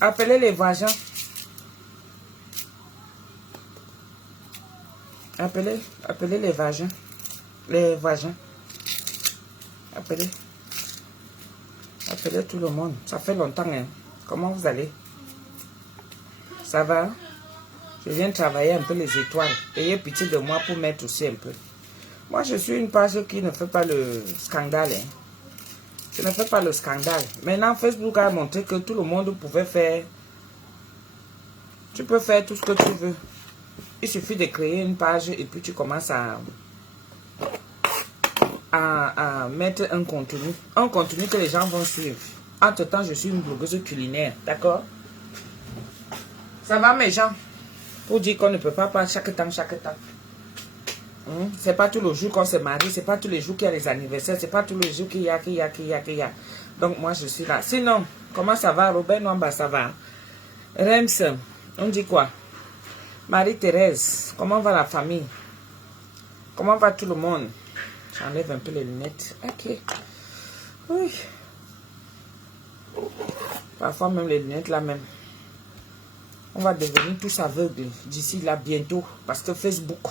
Appelez les voisins. Appelez les voisins. Les voisins. Appelez tout le monde. Ça fait longtemps, hein. Comment vous allez? Ça va? Je viens travailler un peu les étoiles. Ayez pitié de moi pour mettre aussi un peu. Moi, je suis une page qui ne fait pas le scandale. Hein. Je ne fais pas le scandale. Maintenant, Facebook a montré que tout le monde pouvait faire. Tu peux faire tout ce que tu veux. Il suffit de créer une page et puis tu commences à mettre un contenu. Un contenu que les gens vont suivre. Entre-temps, je suis une blogueuse culinaire. D'accord? Ça va mes gens? Pour dire qu'on ne peut pas chaque temps. C'est pas tous les jours qu'on se marie. C'est pas tous les jours qu'il y a les anniversaires. C'est pas tous les jours qu'il y a. Donc moi, je suis là. Sinon, comment ça va? Robert Nwamba, ça va? Rems, on dit quoi? Marie-Thérèse, comment va la famille? Comment va tout le monde? J'enlève un peu les lunettes. Ok. Oui. Parfois même les lunettes là même. On va devenir tous aveugles d'ici là bientôt. Parce que Facebook,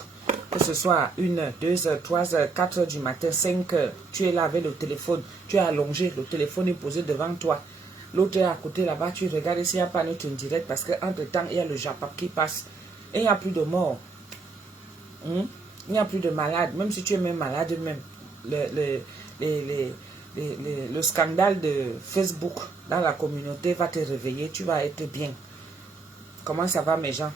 que ce soit à 1h, 2h, 3h, 4h du matin, 5h, tu es là avec le téléphone. Tu es allongé, le téléphone est posé devant toi. L'autre est à côté là-bas, tu regardes s'il n'y a pas notre direct. Parce qu'entre temps, il y a le Japap qui passe. Et il n'y a plus de morts. Il n'y a plus de malades. Même si tu es même malade, même le scandale de Facebook dans la communauté va te réveiller. Tu vas être bien. Comment ça va mes gens?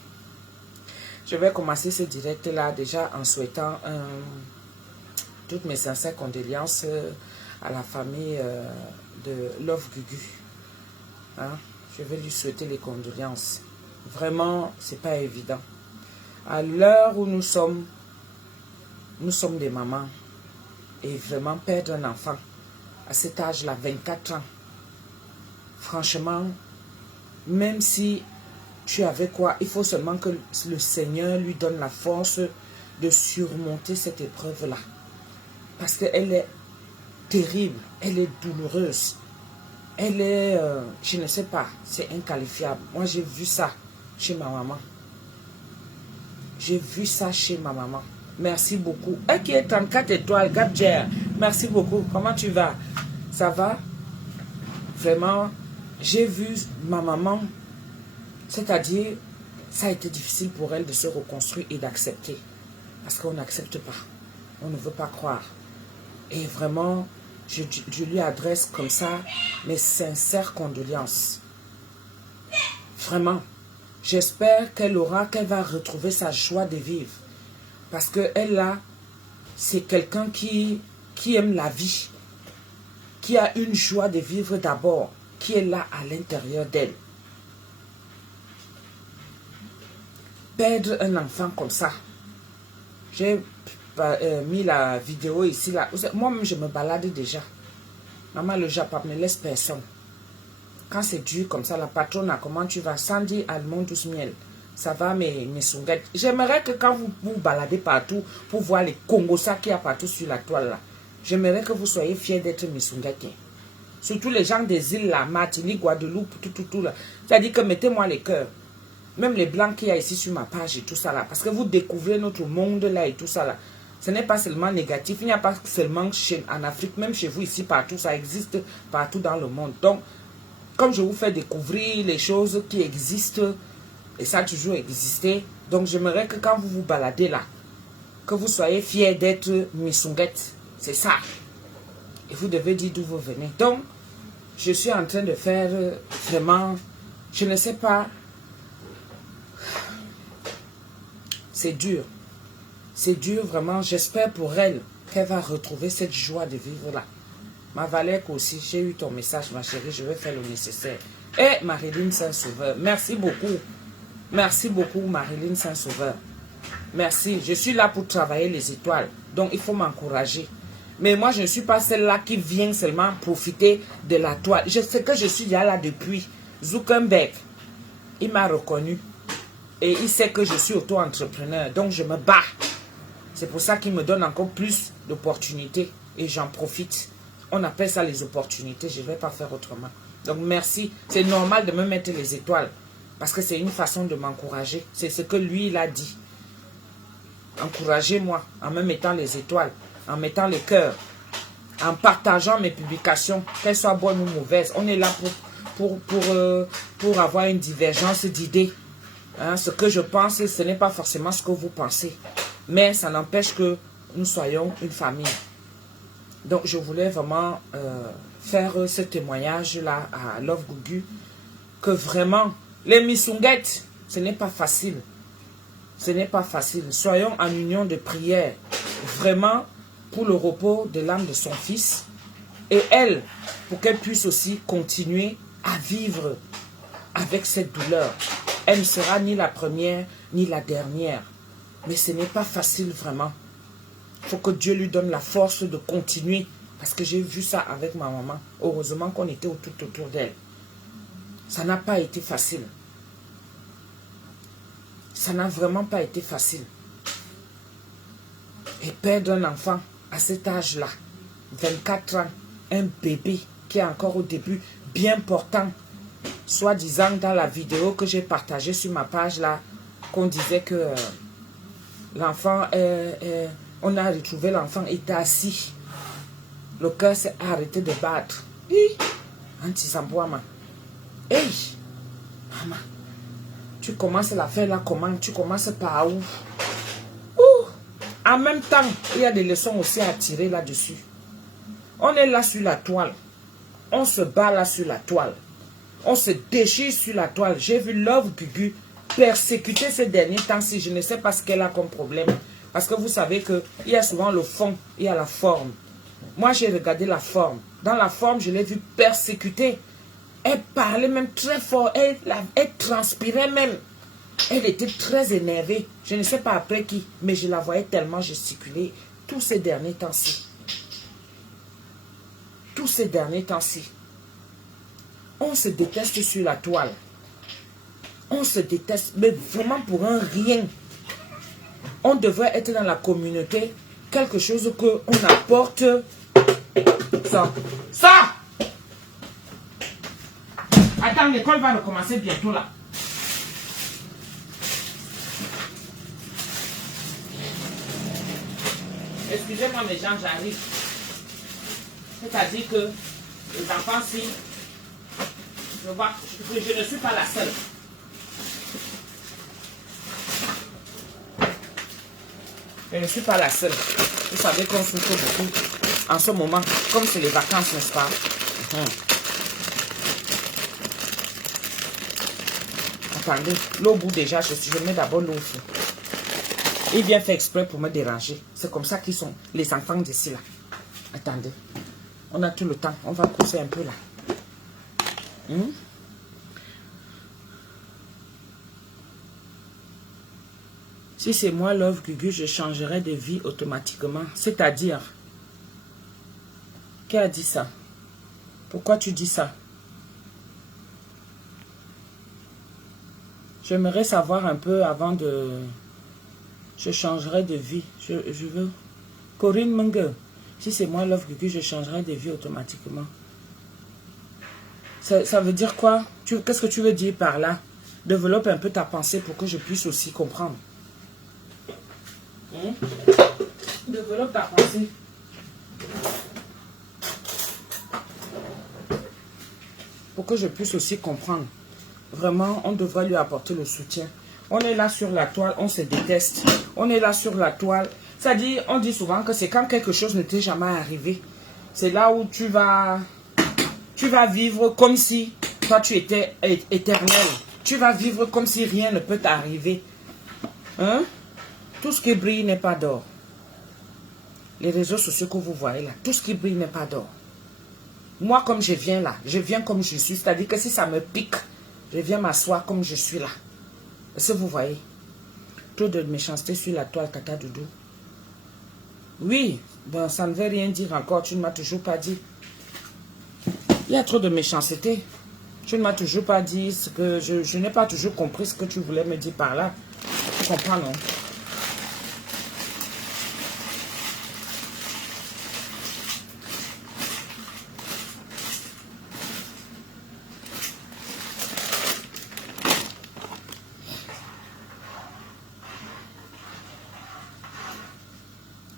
Je vais commencer ce direct là déjà en souhaitant toutes mes sincères condoléances à la famille de Love Gugu. Hein? Je vais lui souhaiter les condoléances. Vraiment, c'est pas évident. À l'heure où nous sommes des mamans. Et vraiment perdre un enfant à cet âge-là, 24 ans. Franchement, même si tu avais quoi, il faut seulement que le Seigneur lui donne la force de surmonter cette épreuve-là. Parce qu'elle est terrible, elle est douloureuse. Elle est, je ne sais pas, c'est inqualifiable. Moi, j'ai vu ça chez ma maman. J'ai vu ça chez ma maman. Merci beaucoup. Ok, 34 étoiles, Gabjer. Merci beaucoup. Comment tu vas? Ça va? Vraiment, j'ai vu ma maman. C'est-à-dire, ça a été difficile pour elle de se reconstruire et d'accepter. Parce qu'on n'accepte pas. On ne veut pas croire. Et vraiment, je lui adresse comme ça mes sincères condoléances. Vraiment. J'espère qu'elle va retrouver sa joie de vivre. Parce qu'elle là, c'est quelqu'un qui aime la vie. Qui a une joie de vivre d'abord. Qui est là à l'intérieur d'elle. Perdre un enfant comme ça. J'ai mis la vidéo ici. Là. Moi-même, je me balade déjà. Maman, le Japon ne laisse personne. Quand c'est dur comme ça, la patronne, comment tu vas? Sandy, almond, douce miel. Ça va mes sunguettes. J'aimerais que quand vous vous baladez partout, pour voir les Congossas qu'il y a partout sur la toile là, j'aimerais que vous soyez fiers d'être mes sunguettes. Surtout les gens des îles là, Martinique, Guadeloupe, tout là. C'est-à-dire que mettez-moi les cœurs. Même les blancs qu'il y a ici sur ma page et tout ça là. Parce que vous découvrez notre monde là et tout ça là. Ce n'est pas seulement négatif. Il n'y a pas seulement en Afrique, même chez vous ici, partout. Ça existe partout dans le monde. Donc, comme je vous fais découvrir les choses qui existent, et ça a toujours existé, donc j'aimerais que quand vous vous baladez là, que vous soyez fiers d'être Missunguette. C'est ça. Et vous devez dire d'où vous venez. Donc, je suis en train de faire vraiment, je ne sais pas, c'est dur. C'est dur vraiment. J'espère pour elle qu'elle va retrouver cette joie de vivre là. Ma Valère aussi, j'ai eu ton message, ma chérie, je vais faire le nécessaire. Et Marilyn Saint-Sauveur, merci beaucoup. Merci beaucoup, Marilyn Saint-Sauveur. Merci, je suis là pour travailler les étoiles. Donc, il faut m'encourager. Mais moi, je ne suis pas celle-là qui vient seulement profiter de la toile. Je sais que je suis là depuis. Zuckerberg, il m'a reconnu. Et il sait que je suis auto-entrepreneur. Donc, je me bats. C'est pour ça qu'il me donne encore plus d'opportunités. Et j'en profite. On appelle ça les opportunités. Je ne vais pas faire autrement. Donc merci. C'est normal de me mettre les étoiles. Parce que c'est une façon de m'encourager. C'est ce que lui, il a dit. Encouragez-moi en me mettant les étoiles, en mettant les cœurs, en partageant mes publications, qu'elles soient bonnes ou mauvaises. On est là pour avoir une divergence d'idées. Hein, ce que je pense, ce n'est pas forcément ce que vous pensez. Mais ça n'empêche que nous soyons une famille. Donc, je voulais vraiment faire ce témoignage-là à Love Gugu. Que vraiment, les missunguettes, ce n'est pas facile. Ce n'est pas facile. Soyons en union de prière. Vraiment, pour le repos de l'âme de son fils. Et elle, pour qu'elle puisse aussi continuer à vivre avec cette douleur. Elle ne sera ni la première, ni la dernière. Mais ce n'est pas facile vraiment. Il faut que Dieu lui donne la force de continuer. Parce que j'ai vu ça avec ma maman. Heureusement qu'on était tout autour d'elle. Ça n'a pas été facile. Ça n'a vraiment pas été facile. Et perdre un enfant à cet âge-là, 24 ans, un bébé qui est encore au début, bien portant, soi-disant dans la vidéo que j'ai partagée sur ma page là, qu'on disait que l'enfant, on a retrouvé l'enfant était assis. Le cœur s'est arrêté de battre. Anti-Zamboama. Hey, maman, tu commences la faire là comment? Tu commences par où? En même temps, il y a des leçons aussi à tirer là-dessus. On est là sur la toile. On se bat là sur la toile. On se déchire sur la toile. J'ai vu Love Gugu persécuter ces derniers temps si je ne sais pas ce qu'elle a comme problème. Parce que vous savez qu'il y a souvent le fond, il y a la forme. Moi, j'ai regardé la forme. Dans la forme, je l'ai vu persécuter. Elle parlait même très fort. Elle transpirait même. Elle était très énervée. Je ne sais pas après qui, mais je la voyais tellement gesticuler tous ces derniers temps-ci. Tous ces derniers temps-ci. On se déteste sur la toile. On se déteste, mais vraiment pour un rien. On devrait être dans la communauté. Quelque chose qu'on apporte. Ça! Attends, l'école va recommencer bientôt là. Excusez-moi mes gens, j'arrive. C'est-à-dire que les enfants, si je ne suis pas la seule. Je ne suis pas la seule. Vous savez qu'on souffre beaucoup en ce moment, comme c'est les vacances, n'est-ce pas? Attendez, l'eau bout déjà, je mets d'abord l'eau au feu. Il vient faire exprès pour me déranger. C'est comme ça qu'ils sont, les enfants d'ici là. Attendez. On a tout le temps. On va pousser un peu là. Si c'est moi, Love Gugu, je changerai de vie automatiquement. C'est-à-dire, qui a dit ça? Pourquoi tu dis ça? J'aimerais savoir un peu avant de... Je changerai de vie. Je veux... Corinne Mungue. Si c'est moi, Love Gugu, je changerai de vie automatiquement. Ça veut dire quoi? Qu'est-ce que tu veux dire par là? Développe un peu ta pensée pour que je puisse aussi comprendre. Développe ta pensée. Pour que je puisse aussi comprendre. Vraiment, on devrait lui apporter le soutien. On est là sur la toile, on se déteste. On est là sur la toile. C'est-à-dire, on dit souvent que c'est quand quelque chose ne t'est jamais arrivé. C'est là où tu vas vivre comme si toi tu étais éternel. Tu vas vivre comme si rien ne peut t'arriver. Tout ce qui brille n'est pas d'or. Les réseaux sociaux que vous voyez là, tout ce qui brille n'est pas d'or. Moi, comme je viens là, je viens comme je suis. C'est-à-dire que si ça me pique, je viens m'asseoir comme je suis là. Est-ce que vous voyez? Trop de méchanceté sur la toile, Tata Doudou. Oui, bon, ça ne veut rien dire encore. Tu ne m'as toujours pas dit. Il y a trop de méchanceté. Tu ne m'as toujours pas dit ce que... Je n'ai pas toujours compris ce que tu voulais me dire par là. Tu comprends, non?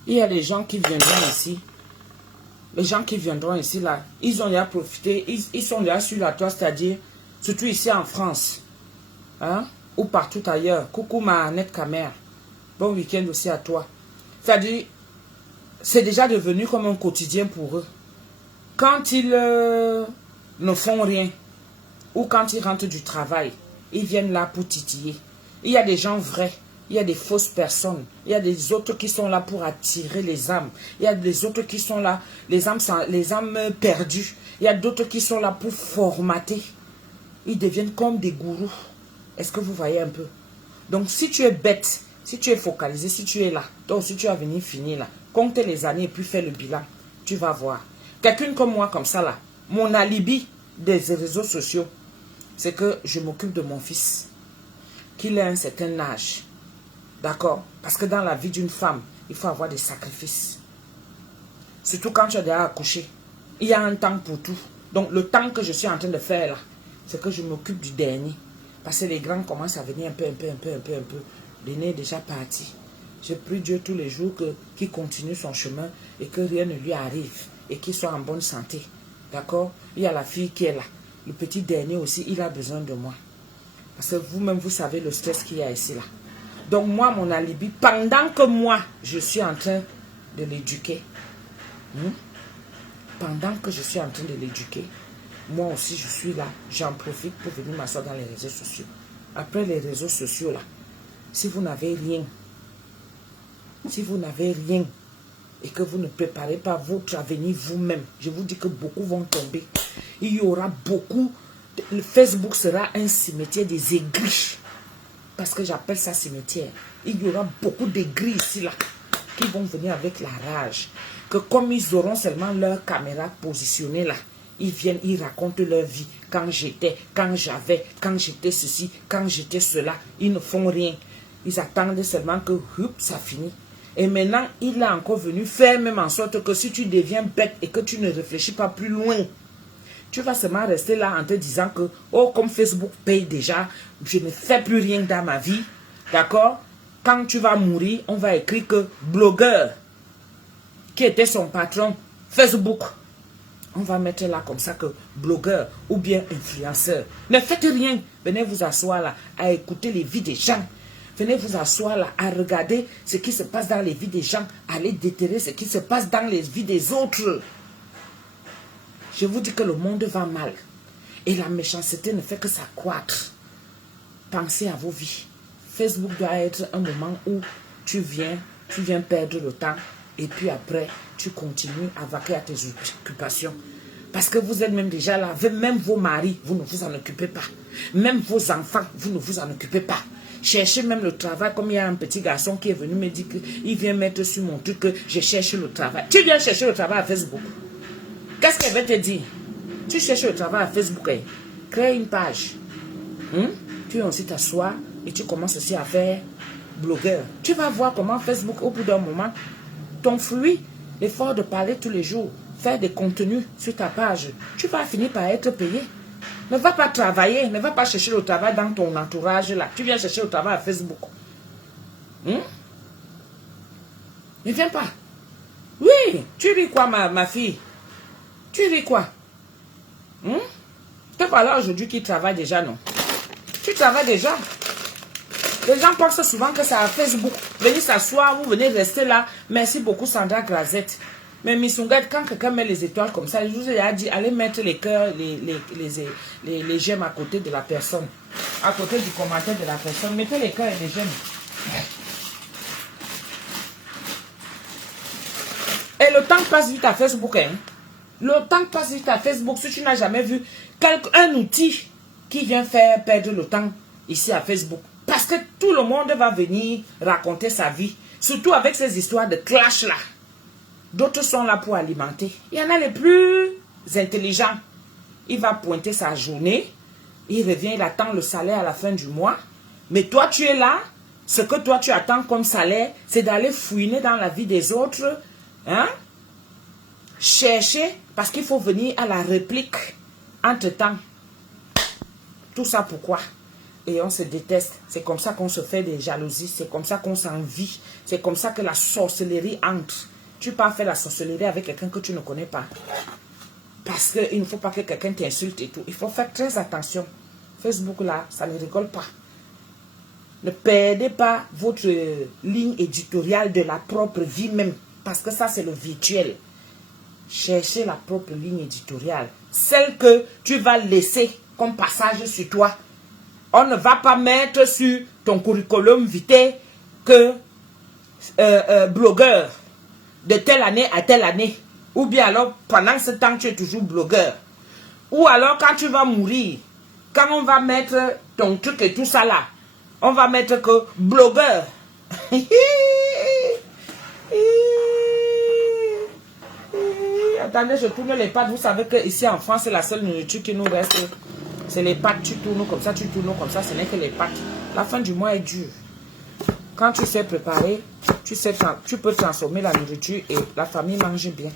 Il y a des gens qui viendront ici. Les gens qui viendront ici, là, ils ont déjà profité. Ils sont déjà sur la toile, c'est-à-dire, surtout ici en France. Hein? Ou partout ailleurs. Coucou ma nette camère. Bon week-end aussi à toi. C'est-à-dire, c'est déjà devenu comme un quotidien pour eux. Quand ils ne font rien, ou quand ils rentrent du travail, ils viennent là pour titiller. Il y a des gens vrais, il y a des fausses personnes, il y a des autres qui sont là pour attirer les âmes, il y a des autres qui sont là, les âmes perdues, il y a d'autres qui sont là pour formater. Ils deviennent comme des gourous. Est-ce que vous voyez un peu? Donc si tu es bête, si tu es focalisé, si tu es là, donc si tu vas venir finir là, compter les années et puis faire le bilan, tu vas voir. Quelqu'un comme moi, comme ça là, mon alibi des réseaux sociaux, c'est que je m'occupe de mon fils, qu'il ait un certain âge. D'accord? Parce que dans la vie d'une femme, il faut avoir des sacrifices. Surtout quand tu as déjà accouché. Il y a un temps pour tout. Donc le temps que je suis en train de faire là, c'est que je m'occupe du dernier. Parce que les grands commencent à venir un peu. L'aîné est déjà parti. Je prie Dieu tous les jours qu'il continue son chemin et que rien ne lui arrive. Et qu'il soit en bonne santé. D'accord? Il y a la fille qui est là. Le petit dernier aussi, il a besoin de moi. Parce que vous-même, vous savez le stress qu'il y a ici là. Donc moi, mon alibi, pendant que moi, je suis en train de l'éduquer, pendant que je suis en train de l'éduquer, moi aussi, je suis là. J'en profite pour venir m'asseoir dans les réseaux sociaux. Après les réseaux sociaux là, si vous n'avez rien, et que vous ne préparez pas votre avenir vous-même, je vous dis que beaucoup vont tomber. Il y aura beaucoup. Le Facebook sera un cimetière des aigris. Parce que j'appelle ça cimetière. Il y aura beaucoup d'aigris ici, là, qui vont venir avec la rage. Que comme ils auront seulement leur caméra positionnée là, ils viennent, ils racontent leur vie. Quand j'étais, quand j'avais, quand j'étais ceci, quand j'étais cela. Ils ne font rien. Ils attendent seulement que ça finit. Et maintenant, il est encore venu faire même en sorte que si tu deviens bête et que tu ne réfléchis pas plus loin, tu vas seulement rester là en te disant que, oh, comme Facebook paye déjà, je ne fais plus rien dans ma vie. D'accord? Quand tu vas mourir, on va écrire que blogueur, qui était son patron, Facebook. On va mettre là comme ça que blogueur ou bien influenceur. Ne faites rien. Venez vous asseoir là à écouter les vies des gens. Venez vous asseoir là à regarder ce qui se passe dans les vies des gens. Allez déterrer ce qui se passe dans les vies des autres. Je vous dis que le monde va mal. Et la méchanceté ne fait que s'accroître. Pensez à vos vies. Facebook doit être un moment où tu viens perdre le temps. Et puis après, tu continues à vaquer à tes occupations. Parce que vous êtes même déjà là. Même vos maris, vous ne vous en occupez pas. Même vos enfants, vous ne vous en occupez pas. Cherchez même le travail. Comme il y a un petit garçon qui est venu me dire qu'il vient mettre sur mon truc que je cherche le travail. Tu viens chercher le travail à Facebook. Qu'est-ce qu'elle va te dire? Tu cherches le travail à Facebook. Crée une page. Tu viens aussi t'asseoir et tu commences aussi à faire blogueur. Tu vas voir comment Facebook, au bout d'un moment, ton fruit, l'effort de parler tous les jours, faire des contenus sur ta page, tu vas finir par être payé. Ne va pas travailler, ne va pas chercher le travail dans ton entourage là. Tu viens chercher le travail à Facebook. Ne viens pas. Oui, tu ris quoi ma fille? Tu ris quoi? Te voilà aujourd'hui qui travaille déjà, non? Tu travailles déjà. Les gens pensent souvent que c'est à Facebook. Venez s'asseoir, vous venez rester là. Merci beaucoup Sandra Grazette. Mais Miss Ungette, quand quelqu'un met les étoiles comme ça, je vous ai dit, allez mettre les cœurs, les j'aime à côté de la personne. À côté du commentaire de la personne. Mettez les cœurs et les j'aime. Et le temps passe vite à Facebook. Le temps passe vite à Facebook. Si tu n'as jamais vu un outil qui vient faire perdre le temps ici à Facebook. Parce que tout le monde va venir raconter sa vie. Surtout avec ces histoires de clash là. D'autres sont là pour alimenter. Il y en a les plus intelligents. Il va pointer sa journée. Il revient, il attend le salaire à la fin du mois. Mais toi, tu es là. Ce que toi, tu attends comme salaire, c'est d'aller fouiner dans la vie des autres. Chercher, parce qu'il faut venir à la réplique. Entre-temps. Tout ça pourquoi? et on se déteste. C'est comme ça qu'on se fait des jalousies. C'est comme ça qu'on s'envie. C'est comme ça que la sorcellerie entre. Tu peux pas faire la sorcellerie avec quelqu'un que tu ne connais pas. Parce qu'il ne faut pas que quelqu'un t'insulte et tout. Il faut faire très attention. Facebook là, ça ne rigole pas. Ne perdez pas votre ligne éditoriale de la propre vie même. Parce que ça, c'est le virtuel. Cherchez la propre ligne éditoriale. Celle que tu vas laisser comme passage sur toi. On ne va pas mettre sur ton curriculum vitae que blogueur de telle année à telle année. Ou bien alors, pendant ce temps, tu es toujours blogueur. Ou alors, quand tu vas mourir, quand on va mettre ton truc et tout ça là, on va mettre que blogueur. Attendez, je tourne les pâtes. Vous savez qu'ici en France, c'est la seule nourriture qui nous reste. C'est les pâtes. Tu tournes comme ça, tu tournes comme ça. Ce n'est que les pâtes. La fin du mois est dure. Quand tu sais préparer, tu peux transformer la nourriture et la famille mange bien.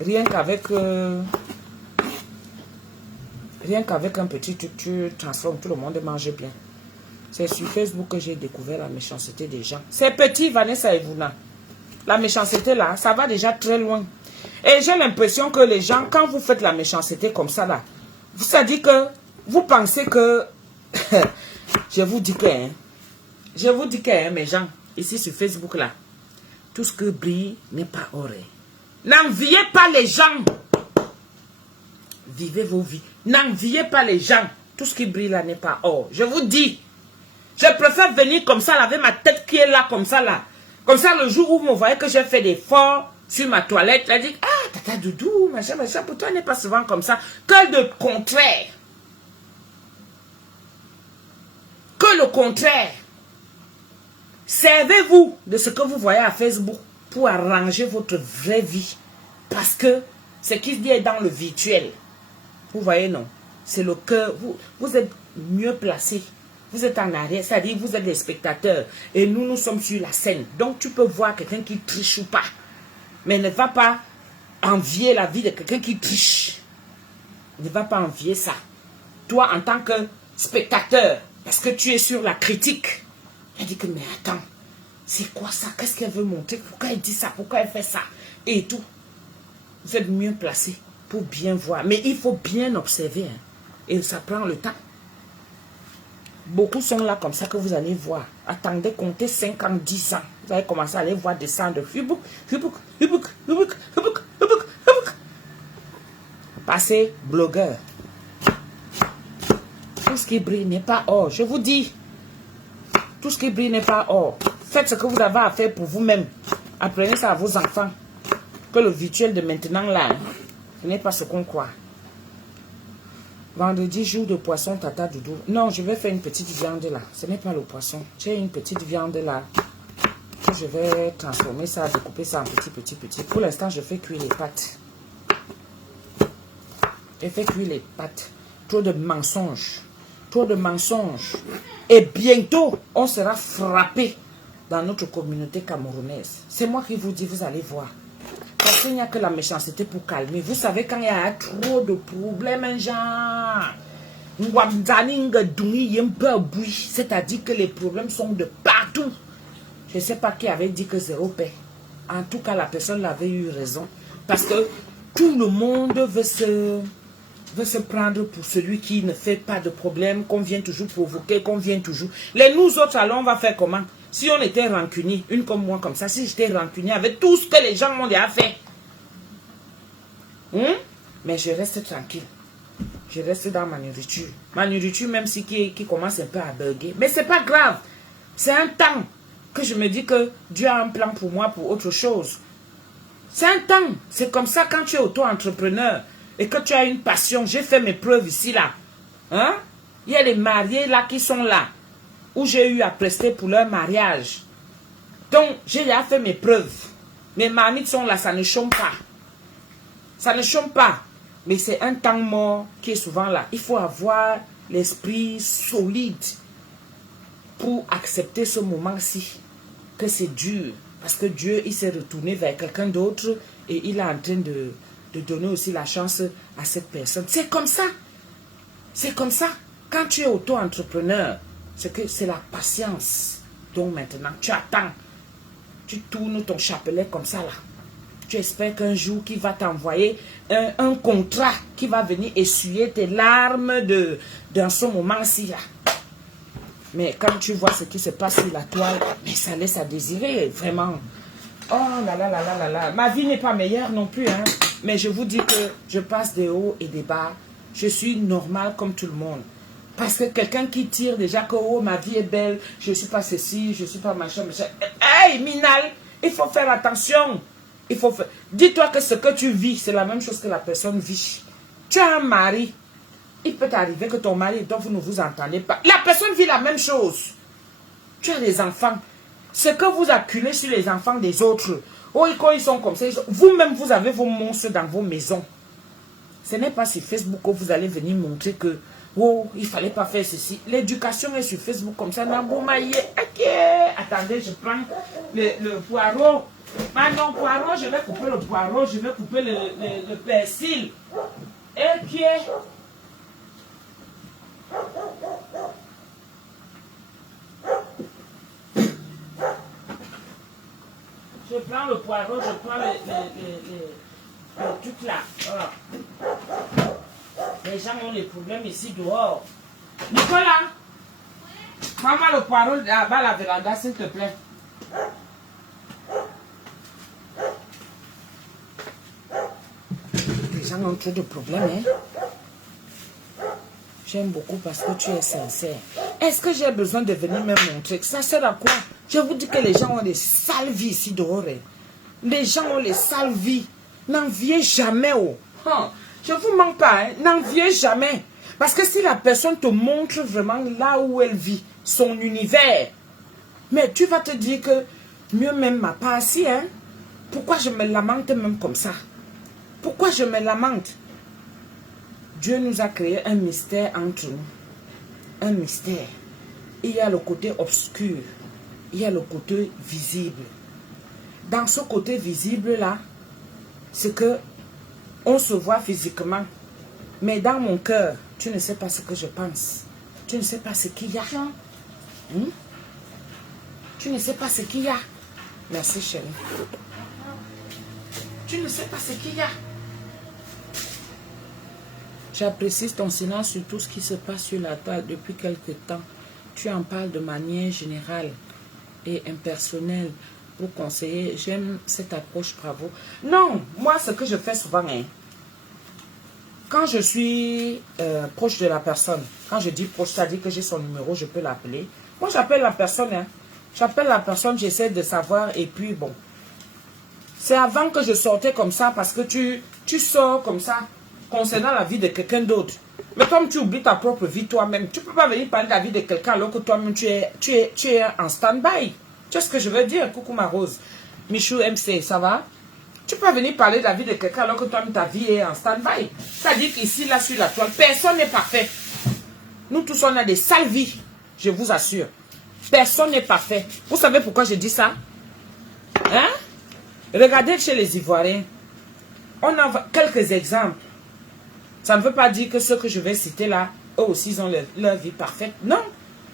Rien qu'avec un petit truc, tu transformes, tout le monde mange bien. C'est sur Facebook que j'ai découvert la méchanceté des gens. C'est petit, Vanessa et Vuna. La méchanceté là, ça va déjà très loin. Et j'ai l'impression que les gens, quand vous faites la méchanceté comme ça là, ça dit que vous pensez que... je vous dis que, mes gens, ici sur Facebook là, tout ce que brille n'est pas or. N'enviez pas les gens. Vivez vos vies. N'enviez pas les gens. Tout ce qui brille là n'est pas or. Je vous dis. Je préfère venir comme ça, là, avec ma tête qui est là, comme ça, là. Comme ça, le jour où vous me voyez que j'ai fait des efforts sur ma toilette, là, dit, ah, tata doudou, machin, machin, pour toi, n'est pas souvent comme ça. Que le contraire. Que le contraire. Servez-vous de ce que vous voyez à Facebook pour arranger votre vraie vie. Parce que ce qui se dit est dans le virtuel. Vous voyez, non? C'est le cœur. Vous êtes mieux placé. Vous êtes en arrière, c'est-à-dire vous êtes des spectateurs. Et nous sommes sur la scène. Donc tu peux voir quelqu'un qui triche ou pas. Mais ne va pas envier la vie de quelqu'un qui triche. Ne va pas envier ça. Toi, en tant que spectateur, parce que tu es sur la critique, elle dit que, mais attends, c'est quoi ça? Qu'est-ce qu'elle veut montrer? Pourquoi elle dit ça? Pourquoi elle fait ça? Et tout. Vous êtes mieux placé pour bien voir. Mais il faut bien observer. Hein. Et ça prend le temps. Beaucoup sont là comme ça que vous allez voir. Attendez, comptez 5 ans, 10 ans. Vous allez commencer à aller voir descendre. Passez blogueur. Tout ce qui brille n'est pas or. Je vous dis. Tout ce qui brille n'est pas or. Faites ce que vous avez à faire pour vous-même. Apprenez ça à vos enfants. Que le virtuel de maintenant là, ce n'est pas ce qu'on croit. Vendredi, jour de poisson, tata doudou. Non, je vais faire une petite viande là. Ce n'est pas le poisson. J'ai une petite viande là. Je vais transformer ça, découper ça en petit. Pour l'instant, je fais cuire les pâtes. Je fais cuire les pâtes. Trop de mensonges. Trop de mensonges. Et bientôt, on sera frappé dans notre communauté camerounaise. C'est moi qui vous dis, vous allez voir. Parce qu'il n'y a que la méchanceté pour calmer. Vous savez, quand il y a trop de problèmes, genre, c'est-à-dire que les problèmes sont de partout. Je ne sais pas qui avait dit que zéro paix. En tout cas, la personne avait eu raison. Parce que tout le monde veut se prendre pour celui qui ne fait pas de problème, qu'on vient toujours provoquer, qu'on vient toujours... Les nous autres, alors, on va faire comment? Si on était rancunier, une comme moi comme ça, si j'étais rancunier avec tout ce que les gens m'ont déjà fait, mais je reste tranquille. Je reste dans ma nourriture. Ma nourriture, même si qui commence un peu à bugger. Mais c'est pas grave. C'est un temps que je me dis que Dieu a un plan pour moi pour autre chose. C'est un temps. C'est comme ça quand tu es auto-entrepreneur et que tu as une passion. J'ai fait mes preuves ici, là. Hein? Il y a les mariés là qui sont là. Où j'ai eu à prester pour leur mariage. Donc, j'ai déjà fait mes preuves. Mes marmites sont là, ça ne chôme pas. Ça ne chôme pas. Mais c'est un temps mort qui est souvent là. Il faut avoir l'esprit solide pour accepter ce moment-ci. Que c'est dur. Parce que Dieu, il s'est retourné vers quelqu'un d'autre et il est en train de donner aussi la chance à cette personne. C'est comme ça. C'est comme ça. Quand tu es auto-entrepreneur, c'est la patience. Donc maintenant, tu attends. Tu tournes ton chapelet comme ça là. Tu espères qu'un jour, qu'il va t'envoyer un contrat qui va venir essuyer tes larmes dans ce moment-ci là. Mais quand tu vois ce qui se passe sur la toile, mais ça laisse à désirer, vraiment. Oh là là là là là là. Ma vie n'est pas meilleure non plus, hein. Mais je vous dis que je passe des hauts et des bas. Je suis normale comme tout le monde. Parce que quelqu'un qui tire déjà que oh, ma vie est belle, je ne suis pas ceci, je ne suis pas machin, machin. Hey, Minal, il faut faire attention. Dis-toi que ce que tu vis, c'est la même chose que la personne vit. Tu as un mari. Il peut t'arriver que ton mari, donc vous ne vous entendez pas. La personne vit la même chose. Tu as des enfants. Ce que vous acculez sur les enfants des autres, oh, quand ils sont comme ça, vous-même, vous avez vos monstres dans vos maisons. Ce n'est pas sur Facebook que vous allez venir montrer que, oh, il ne fallait pas faire ceci. L'éducation est sur Facebook comme ça. Ok. Attendez, je prends le poireau. Ah non, poireau, je vais couper le poireau, je vais couper le persil. Ok. Je prends le poireau, je prends le truc là. Voilà. Les gens ont des problèmes ici dehors. Nicolas, prends-moi le poireau là-bas la véranda, s'il te plaît. Les gens ont trop de problèmes, hein. J'aime beaucoup parce que tu es sincère. Est-ce que j'ai besoin de venir me montrer? Ça sert à quoi? Je vous dis que les gens ont des sales vies ici dehors. Les gens ont les sales vies. N'enviez jamais. Oh. Je ne vous mens pas. Hein? N'enviez jamais. Parce que si la personne te montre vraiment là où elle vit, son univers, mais tu vas te dire que mieux même m'a pas assis. Hein? Pourquoi je me lamente même comme ça? Pourquoi je me lamente? Dieu nous a créé un mystère entre nous. Un mystère. Il y a le côté obscur. Il y a le côté visible. Dans ce côté visible-là, c'est que on se voit physiquement. Mais dans mon cœur, tu ne sais pas ce que je pense. Tu ne sais pas ce qu'il y a. Tu ne sais pas ce qu'il y a. Merci, chérie. Tu ne sais pas ce qu'il y a. J'apprécie ton silence sur tout ce qui se passe sur la toile depuis quelque temps. Tu en parles de manière générale et impersonnelle pour conseiller. J'aime cette approche, bravo. Non, moi, ce que je fais souvent, hein, quand je suis proche de la personne, quand je dis proche, c'est-à-dire que j'ai son numéro, je peux l'appeler. Moi, j'appelle la personne. Hein. J'appelle la personne, j'essaie de savoir et puis bon. C'est avant que je sortais comme ça parce que tu sors comme ça concernant la vie de quelqu'un d'autre. Mais comme tu oublies ta propre vie toi-même, tu ne peux pas venir parler de la vie de quelqu'un alors que toi-même tu es en stand-by. Tu vois ce que je veux dire? Coucou ma Rose. Michou MC, ça va? Tu peux venir parler de la vie de quelqu'un alors que toi-même ta vie est en stand-by. C'est-à-dire qu'ici, là, sur la toile, personne n'est parfait. Nous tous, on a des sales vies. Je vous assure. Personne n'est parfait. Vous savez pourquoi je dis ça? Hein? Regardez chez les Ivoiriens. On a quelques exemples. Ça ne veut pas dire que ceux que je vais citer là, eux aussi, ils ont leur vie parfaite. Non.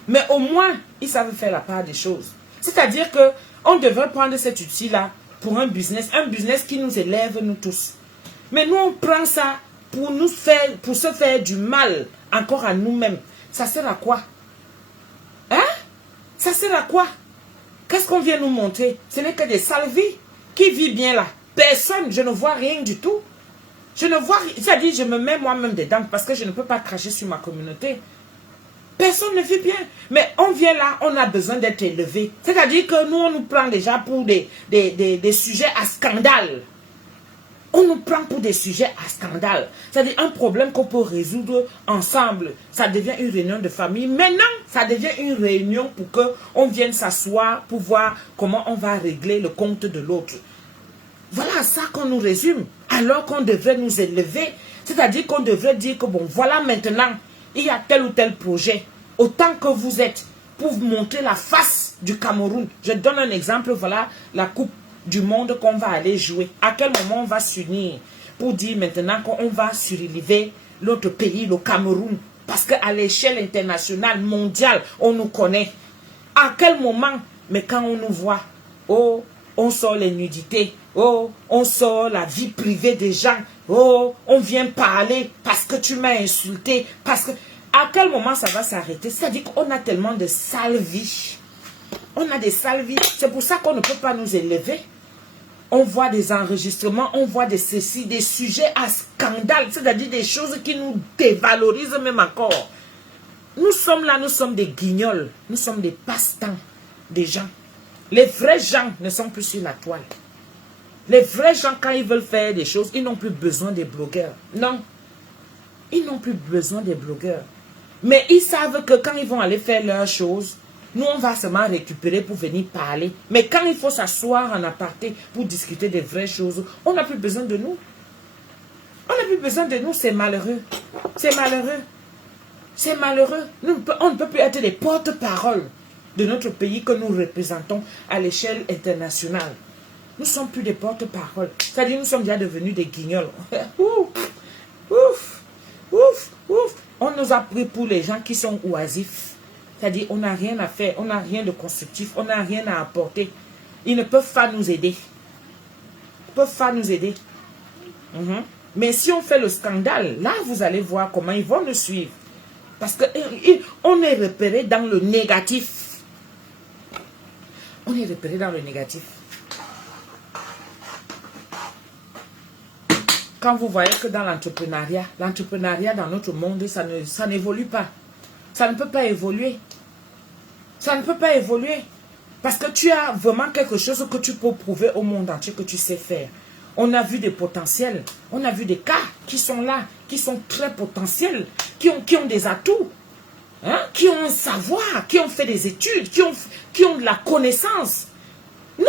Mais au moins, ils savent faire la part des choses. C'est-à-dire qu'on devrait prendre cet outil-là pour un business qui nous élève, nous tous. Mais nous, on prend ça pour se faire du mal encore à nous-mêmes. Ça sert à quoi? Hein? Ça sert à quoi? Qu'est-ce qu'on vient nous montrer? Ce n'est que des sales vies. Qui vit bien là? Personne. Je ne vois rien du tout. Je ne vois rien. C'est-à-dire, je me mets moi-même dedans parce que je ne peux pas cracher sur ma communauté. Personne ne vit bien. Mais on vient là, on a besoin d'être élevé. C'est-à-dire que nous, on nous prend déjà pour des sujets à scandale. On nous prend pour des sujets à scandale. C'est-à-dire un problème qu'on peut résoudre ensemble. Ça devient une réunion de famille. Maintenant, ça devient une réunion pour qu'on vienne s'asseoir pour voir comment on va régler le compte de l'autre. Voilà ça qu'on nous résume. Alors qu'on devrait nous élever. C'est-à-dire qu'on devrait dire que bon, voilà maintenant, il y a tel ou tel projet. Autant que vous êtes pour vous montrer la face du Cameroun. Je donne un exemple, voilà la coupe du monde qu'on va aller jouer. À quel moment on va s'unir pour dire maintenant qu'on va surélever l'autre pays, le Cameroun. Parce qu'à l'échelle internationale, mondiale, on nous connaît. À quel moment? Mais quand on nous voit, oh, on sort les nudités, oh, on sort la vie privée des gens, oh, on vient parler parce que tu m'as insulté, parce que... À quel moment ça va s'arrêter? C'est-à-dire qu'on a tellement de sales vies. On a des sales vies. C'est pour ça qu'on ne peut pas nous élever. On voit des enregistrements, on voit des ceci, des sujets à scandale, c'est-à-dire des choses qui nous dévalorisent même encore. Nous sommes là, nous sommes des guignols, nous sommes des passe-temps des gens. Les vrais gens ne sont plus sur la toile. Les vrais gens, quand ils veulent faire des choses, ils n'ont plus besoin des blogueurs. Non, ils n'ont plus besoin des blogueurs. Mais ils savent que quand ils vont aller faire leurs choses, nous, on va seulement récupérer pour venir parler. Mais quand il faut s'asseoir en aparté pour discuter des vraies choses, on n'a plus besoin de nous. On n'a plus besoin de nous, c'est malheureux. C'est malheureux. C'est malheureux. On ne peut plus être les porte-paroles de notre pays que nous représentons à l'échelle internationale. Nous ne sommes plus des porte-paroles. C'est-à-dire nous sommes déjà devenus des guignols. Ouf, ouf, ouf, ouf. On nous a pris pour les gens qui sont oisifs. C'est-à-dire, on n'a rien à faire, on n'a rien de constructif, on n'a rien à apporter. Ils ne peuvent pas nous aider. Ils ne peuvent pas nous aider. Mais si on fait le scandale, là, vous allez voir comment ils vont nous suivre. Parce qu'on est repéré dans le négatif. On est repéré dans le négatif. Quand vous voyez que dans l'entrepreneuriat dans notre monde, ça n'évolue pas. Ça ne peut pas évoluer. Ça ne peut pas évoluer. Parce que tu as vraiment quelque chose que tu peux prouver au monde entier que tu sais faire. On a vu des potentiels. On a vu des cas qui sont là, qui sont très potentiels, qui ont des atouts, hein, qui ont un savoir, qui ont fait des études, qui ont de la connaissance. Non,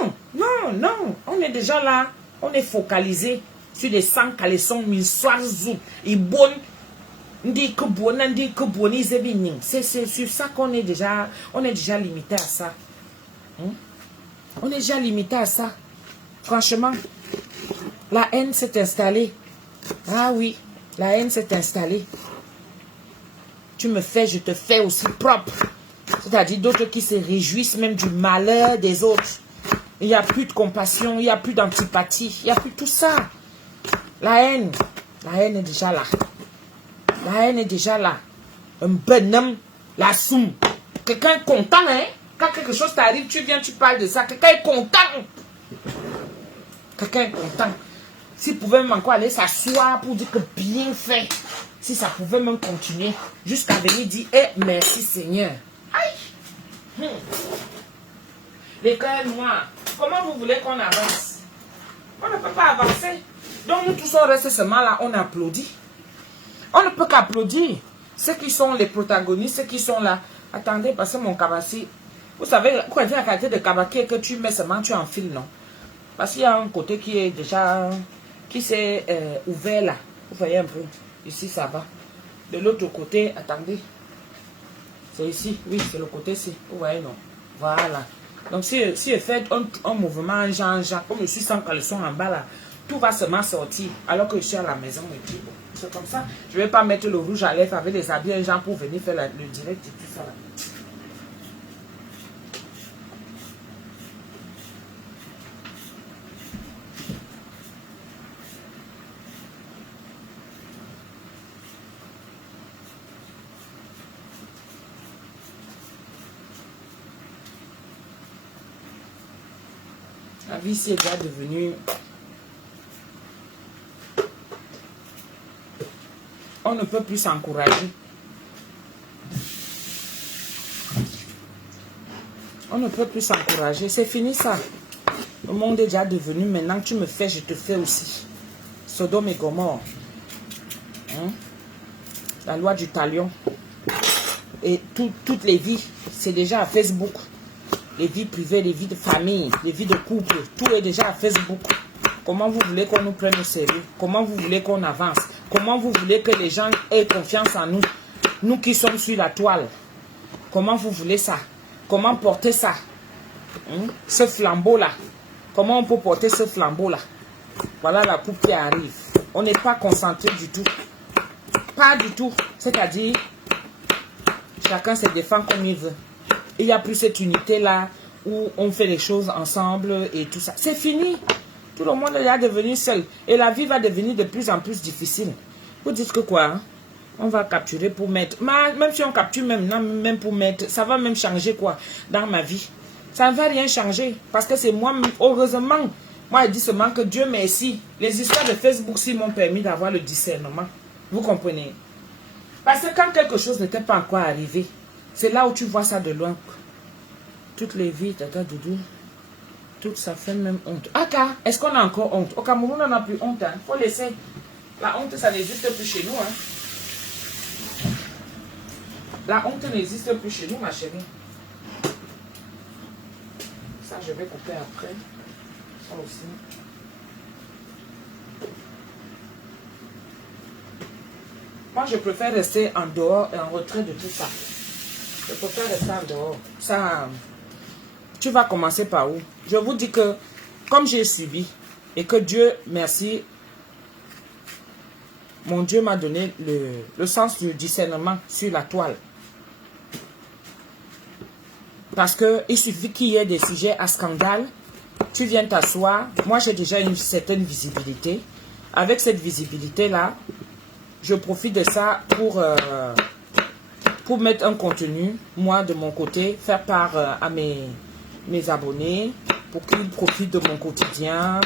non, non, non, non. On est déjà là. On est focalisé sur les 100 caleçons, 1000 soirs, et bonnes. C'est sur ça qu'on est déjà, limité à ça. On est déjà limité à ça. Franchement, la haine s'est installée. Ah oui, la haine s'est installée. Tu me fais, je te fais aussi propre. C'est-à-dire d'autres qui se réjouissent même du malheur des autres. Il n'y a plus de compassion, il n'y a plus d'antipathie, il n'y a plus tout ça. La haine est déjà là. La haine est déjà là. Un bonhomme, la soum. Quelqu'un est content, hein? Quand quelque chose t'arrive, tu viens, tu parles de ça. Quelqu'un est content. Quelqu'un est content. S'il pouvait même encore aller s'asseoir pour dire que bien fait. Si ça pouvait même continuer. Jusqu'à venir dire, merci Seigneur. Aïe! Les cœurs noirs. Comment vous voulez qu'on avance? On ne peut pas avancer. Donc nous tous on reste seulement là, on applaudit. On ne peut qu'applaudir. Ceux qui sont les protagonistes, ceux qui sont là. Attendez, parce que mon cabassi, vous savez, quand il y a la qualité de cabaki que tu mets seulement, tu enfiles, non? Parce qu'il y a un côté qui est déjà, qui s'est ouvert là. Vous voyez un peu. Ici, ça va. De l'autre côté, attendez. C'est ici. Oui, c'est le côté-ci. Vous voyez, non? Voilà. Donc, si je fais un mouvement en genre, comme je suis sans caleçon en bas là, tout va seulement sortir alors que je suis à la maison et puis bon. C'est comme ça. Je ne vais pas mettre le rouge à lèvres avec les habits gens pour venir faire le direct et tout ça là. La vie ici est déjà devenue... On ne peut plus s'encourager. On ne peut plus s'encourager. C'est fini ça. Le monde est déjà devenu, maintenant tu me fais, je te fais aussi. Sodome et Gomorrhe. Hein? La loi du talion. Et toutes les vies, c'est déjà à Facebook. Les vies privées, les vies de famille, les vies de couple, tout est déjà à Facebook. Comment vous voulez qu'on nous prenne au sérieux? Comment vous voulez qu'on avance? Comment vous voulez que les gens aient confiance en nous? Nous qui sommes sur la toile. Comment vous voulez ça? Comment porter ça? Ce flambeau-là. Comment on peut porter ce flambeau-là? Voilà la coupe qui arrive. On n'est pas concentré du tout. Pas du tout. C'est-à-dire, chacun se défend comme il veut. Il n'y a plus cette unité-là où on fait les choses ensemble et tout ça. C'est fini. Tout le monde est devenu seul. Et la vie va devenir de plus en plus difficile. Vous dites que quoi, hein? On va capturer pour mettre. Même si on capture même pour mettre, ça va même changer quoi dans ma vie. Ça ne va rien changer. Parce que c'est moi, heureusement, moi je dis seulement que Dieu merci. Les histoires de Facebook s'y m'ont permis d'avoir le discernement. Vous comprenez? Parce que quand quelque chose n'était pas encore arrivé, c'est là où tu vois ça de loin. Toutes les vies, tata doudou, tout ça fait même honte. Aka, est-ce qu'on a encore honte? Au Cameroun, on n'a plus honte. Il faut laisser. La honte, ça n'existe plus chez nous. Hein. La honte n'existe plus chez nous, ma chérie. Ça, je vais couper après. Ça aussi. Moi, je préfère rester en dehors et en retrait de tout ça. Je préfère rester en dehors. Ça, tu vas commencer par où? Je vous dis que, comme j'ai suivi, et que Dieu, merci, mon Dieu m'a donné le sens du discernement sur la toile. Parce qu'il suffit qu'il y ait des sujets à scandale. Tu viens t'asseoir. Moi, j'ai déjà une certaine visibilité. Avec cette visibilité-là, je profite de ça pour mettre un contenu, moi, de mon côté, faire part à mes abonnés, pour qu'ils profitent de mon quotidien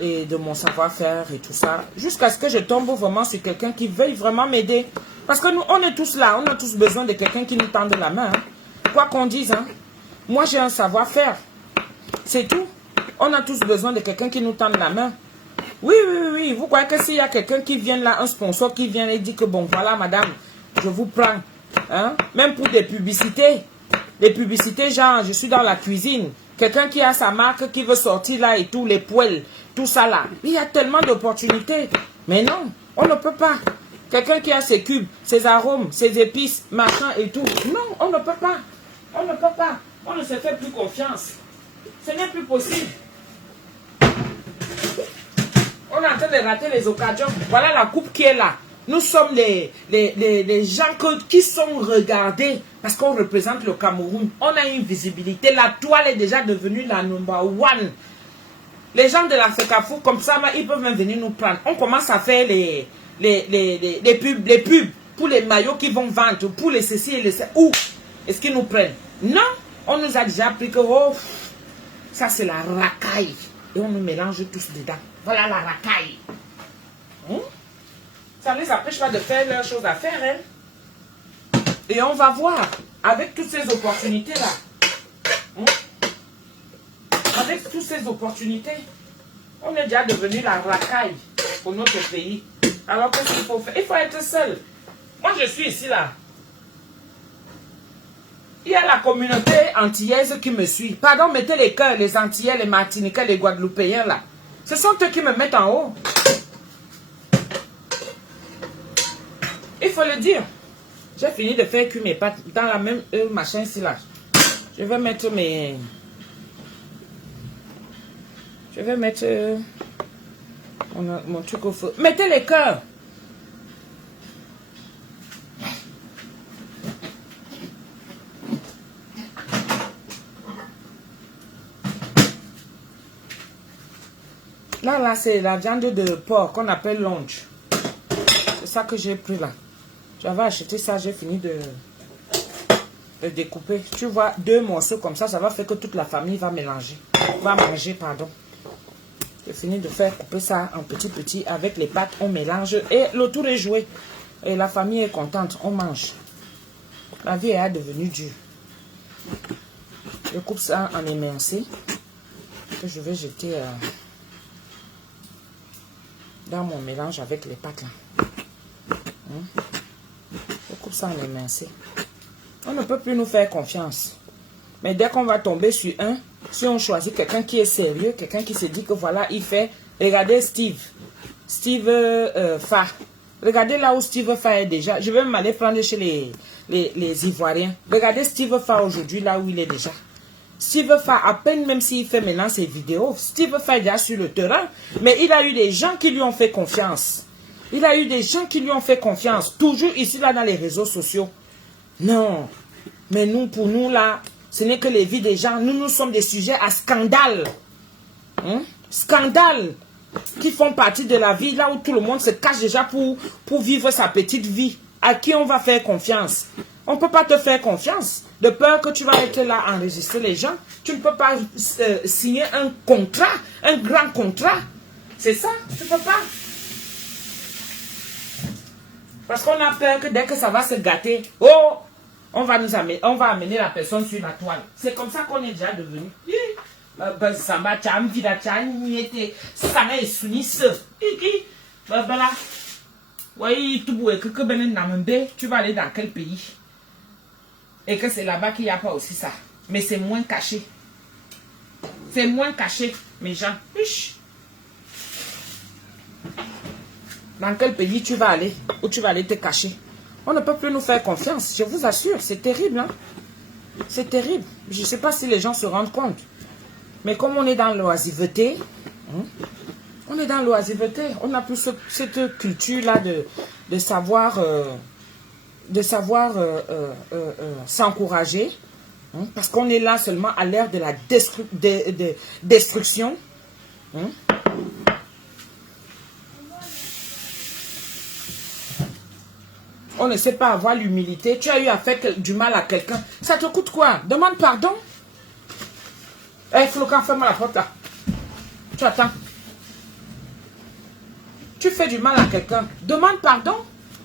et de mon savoir-faire et tout ça. Jusqu'à ce que je tombe vraiment sur quelqu'un qui veuille vraiment m'aider. Parce que nous, on est tous là. On a tous besoin de quelqu'un qui nous tende la main. Hein. Quoi qu'on dise, hein. Moi, j'ai un savoir-faire. C'est tout. On a tous besoin de quelqu'un qui nous tende la main. Oui, oui, oui, oui. Vous croyez que s'il y a quelqu'un qui vient là, un sponsor qui vient et dit que bon, voilà, madame, je vous prends. Hein? Même pour des publicités. Des publicités genre, je suis dans la cuisine. Quelqu'un qui a sa marque, qui veut sortir là et tout, les poêles, tout ça là. Il y a tellement d'opportunités. Mais non, on ne peut pas. Quelqu'un qui a ses cubes, ses arômes, ses épices, machin et tout. Non, on ne peut pas. On ne peut pas. On ne se fait plus confiance. Ce n'est plus possible. On est en train de rater les occasions. Voilà la coupe qui est là. Nous sommes les gens qui sont regardés parce qu'on représente le Cameroun. On a une visibilité. La toile est déjà devenue la number one. Les gens de la FECAFOU, comme ça, ils peuvent même venir nous prendre. On commence à faire les pubs pour les maillots qui vont vendre, pour les ceci et les ça. Où est-ce qu'ils nous prennent? Non, on nous a déjà appris que oh, ça c'est la racaille. Et on nous mélange tous dedans. Voilà la racaille. Ça ne les empêche pas de faire leurs choses à faire. Hein? Et on va voir, avec toutes ces opportunités-là. Avec toutes ces opportunités, on est déjà devenu la racaille pour notre pays. Alors qu'est-ce qu'il faut faire? Il faut être seul. Moi, je suis ici, là. Il y a la communauté antillaise qui me suit. Pardon, mettez les cœurs, les Antillais, les Martiniquais, les Guadeloupéens, là. Ce sont eux qui me mettent en haut. Il faut le dire. J'ai fini de faire cuire mes pâtes dans la même machin ici, là. Je vais mettre mes... Je vais mettre mon truc au feu. Mettez les cœurs. Là, c'est la viande de porc qu'on appelle longe. C'est ça que j'ai pris là. J'avais acheté ça, j'ai fini de découper. Tu vois, 2 morceaux comme ça, ça va faire que toute la famille va mélanger. Va manger, pardon. J'ai fini de faire couper ça en petit avec les pâtes, on mélange et le tour est joué. Et la famille est contente, on mange. La vie est devenue dure. Je coupe ça en émincé que je vais jeter dans mon mélange avec les pâtes là. Je coupe ça en émincé. On ne peut plus nous faire confiance. Mais dès qu'on va tomber sur un, si on choisit quelqu'un qui est sérieux, quelqu'un qui se dit que voilà, il fait... Regardez Steve Fa. Regardez là où Steve Fa est déjà. Je vais m'aller prendre chez les Ivoiriens. Regardez Steve Fa aujourd'hui, là où il est déjà. Steve Fa, à peine même s'il fait maintenant ses vidéos, Steve Fa est déjà sur le terrain. Mais il a eu des gens qui lui ont fait confiance. Il a eu des gens qui lui ont fait confiance. Toujours ici, là, dans les réseaux sociaux. Non. Mais nous, pour nous, là, ce n'est que les vies des gens. Nous sommes des sujets à scandale. Hein? Scandale. Qui font partie de la vie, là où tout le monde se cache déjà pour vivre sa petite vie. À qui on va faire confiance? On ne peut pas te faire confiance. De peur que tu vas être là à enregistrer les gens. Tu ne peux pas signer un contrat, un grand contrat. C'est ça, tu ne peux pas. Parce qu'on a peur que dès que ça va se gâter, oh, on va amener la personne sur la toile. C'est comme ça qu'on est déjà devenu. Tu vas aller dans quel pays? Et que c'est là-bas qu'il n'y a pas aussi ça. Mais c'est moins caché. C'est moins caché, mes gens. Dans quel pays tu vas aller? Où tu vas aller te cacher? On ne peut plus nous faire confiance. Je vous assure, c'est terrible. Hein? C'est terrible. Je ne sais pas si les gens se rendent compte. Mais comme on est dans l'oisiveté, on est dans l'oisiveté. On n'a plus cette culture-là de savoir... s'encourager, hein, parce qu'on est là seulement à l'ère de la destruction. Hein. On ne sait pas avoir l'humilité. Tu as eu à faire du mal à quelqu'un. Ça te coûte quoi? Demande pardon. Flocan, ferme la porte là. Tu attends. Tu fais du mal à quelqu'un. Demande pardon.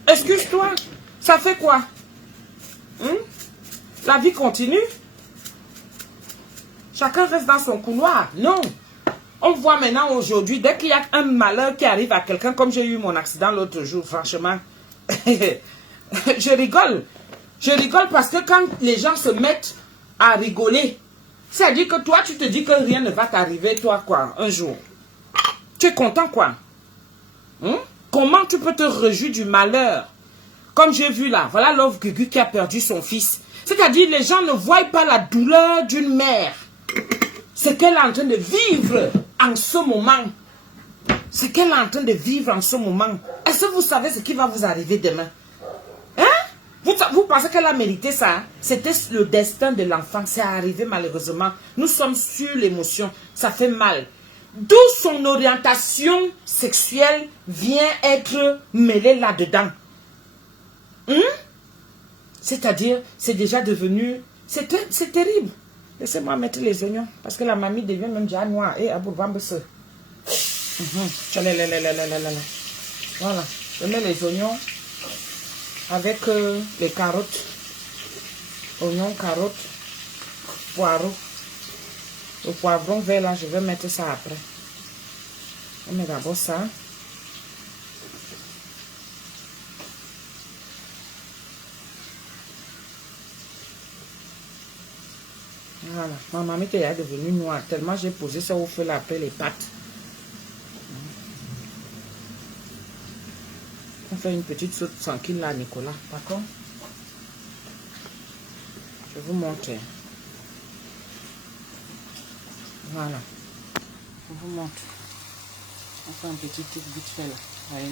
Excuse-toi. Ça fait quoi? La vie continue. Chacun reste dans son couloir. Non. On voit maintenant aujourd'hui, dès qu'il y a un malheur qui arrive à quelqu'un, comme j'ai eu mon accident l'autre jour, franchement, je rigole. Je rigole parce que quand les gens se mettent à rigoler, ça dit que toi, tu te dis que rien ne va t'arriver, toi, quoi, un jour. Tu es content, quoi? Comment tu peux te réjouir du malheur? Comme j'ai vu là, voilà Love Gugu qui a perdu son fils. C'est-à-dire, les gens ne voient pas la douleur d'une mère. Ce qu'elle est en train de vivre en ce moment. Ce qu'elle est en train de vivre en ce moment. Est-ce que vous savez ce qui va vous arriver demain? Hein? Vous pensez qu'elle a mérité ça? Hein? C'était le destin de l'enfant. C'est arrivé malheureusement. Nous sommes sur l'émotion. Ça fait mal. D'où son orientation sexuelle vient être mêlée là-dedans. C'est-à-dire, c'est déjà devenu... C'est terrible. Laissez-moi mettre les oignons. Parce que la mamie devient même déjà noire. Et voilà. Je mets les oignons avec les carottes. Oignons, carottes, poireaux. Le poivron vert là, je vais mettre ça après. On met d'abord ça. Voilà, ma mamie est devenue noire tellement j'ai posé ça au feu là après les pâtes. On fait une petite sauce tranquille là, Nicolas, d'accord? Je vous montre. Voilà, je vous montre. On fait un petit truc vite fait là. Voyez,